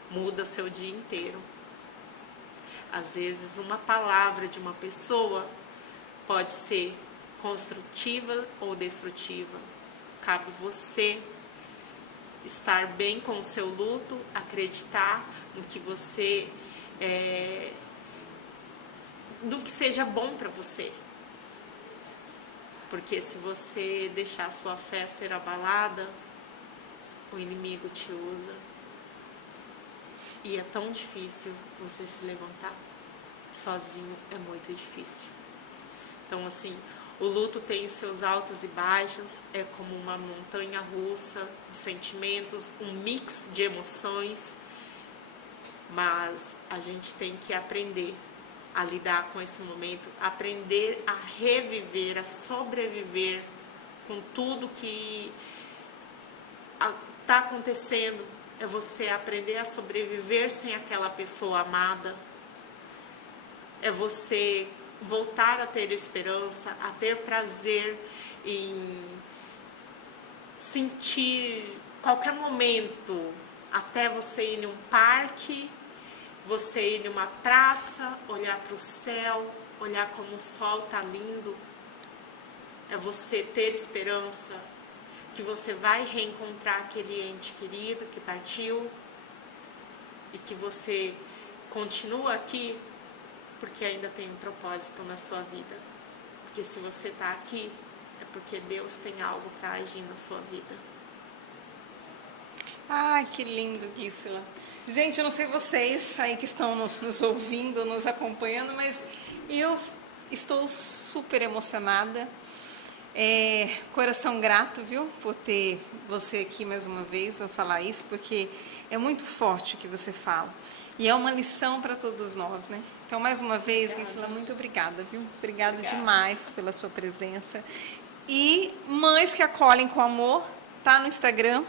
muda seu dia inteiro. Às vezes uma palavra de uma pessoa pode ser construtiva ou destrutiva. Cabe você estar bem com o seu luto, acreditar no que você no que seja bom para você. Porque se você deixar a sua fé ser abalada, o inimigo te usa. E é tão difícil você se levantar. Sozinho é muito difícil. Então, assim, o luto tem seus altos e baixos, é como uma montanha russa de sentimentos, um mix de emoções, mas a gente tem que aprender a lidar com esse momento, aprender a reviver, a sobreviver com tudo que está acontecendo. É você aprender a sobreviver sem aquela pessoa amada. é você voltar a ter esperança, a ter prazer em sentir qualquer momento, até você ir em um parque, você ir em uma praça, olhar para o céu, olhar como o sol está lindo. É você ter esperança que você vai reencontrar aquele ente querido que partiu e que você continua aqui porque ainda tem um propósito na sua vida. Porque se você está aqui, é porque Deus tem algo para agir na sua vida. Ai, que lindo, Gisela. Gente, eu não sei vocês aí que estão nos ouvindo, nos acompanhando, mas eu estou super emocionada. Coração grato, viu, por ter você aqui mais uma vez. Vou falar isso porque é muito forte o que você fala. E é uma lição para todos nós, né? Então, mais uma vez, Gisela, muito obrigada, viu? Obrigada demais pela sua presença. E Mães que Acolhem com Amor, tá no Instagram.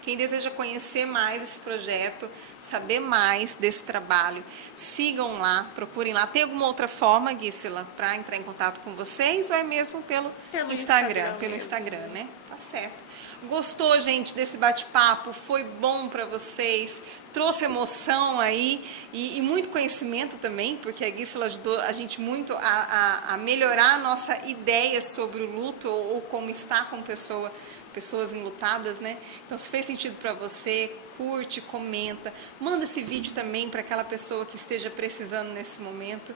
Quem deseja conhecer mais esse projeto, saber mais desse trabalho, sigam lá, procurem lá. Tem alguma outra forma, Gisela, para entrar em contato com vocês ou é mesmo pelo Instagram? Pelo Instagram, né? Tá certo. Gostou, gente, desse bate-papo? Foi bom para vocês? Trouxe emoção aí e muito conhecimento também, porque a Gisela ajudou a gente muito a melhorar a nossa ideia sobre o luto ou como estar com pessoas enlutadas, né? Então, se fez sentido para você, curte, comenta, manda esse vídeo também para aquela pessoa que esteja precisando nesse momento.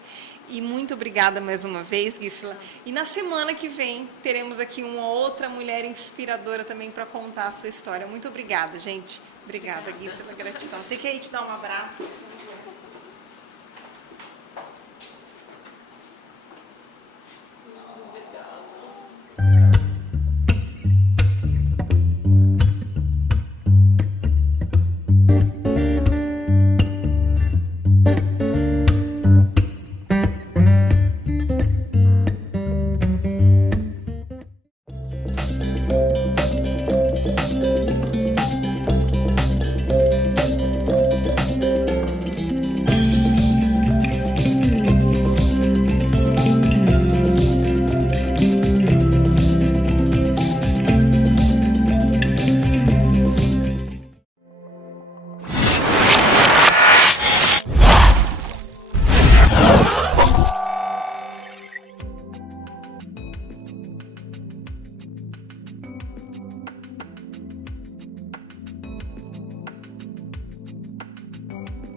E muito obrigada mais uma vez, Gisela. E na semana que vem teremos aqui uma outra mulher inspiradora também para contar a sua história. Muito obrigada, gente. Obrigada, Gisela. Gratidão. Tem que ir te dar um abraço.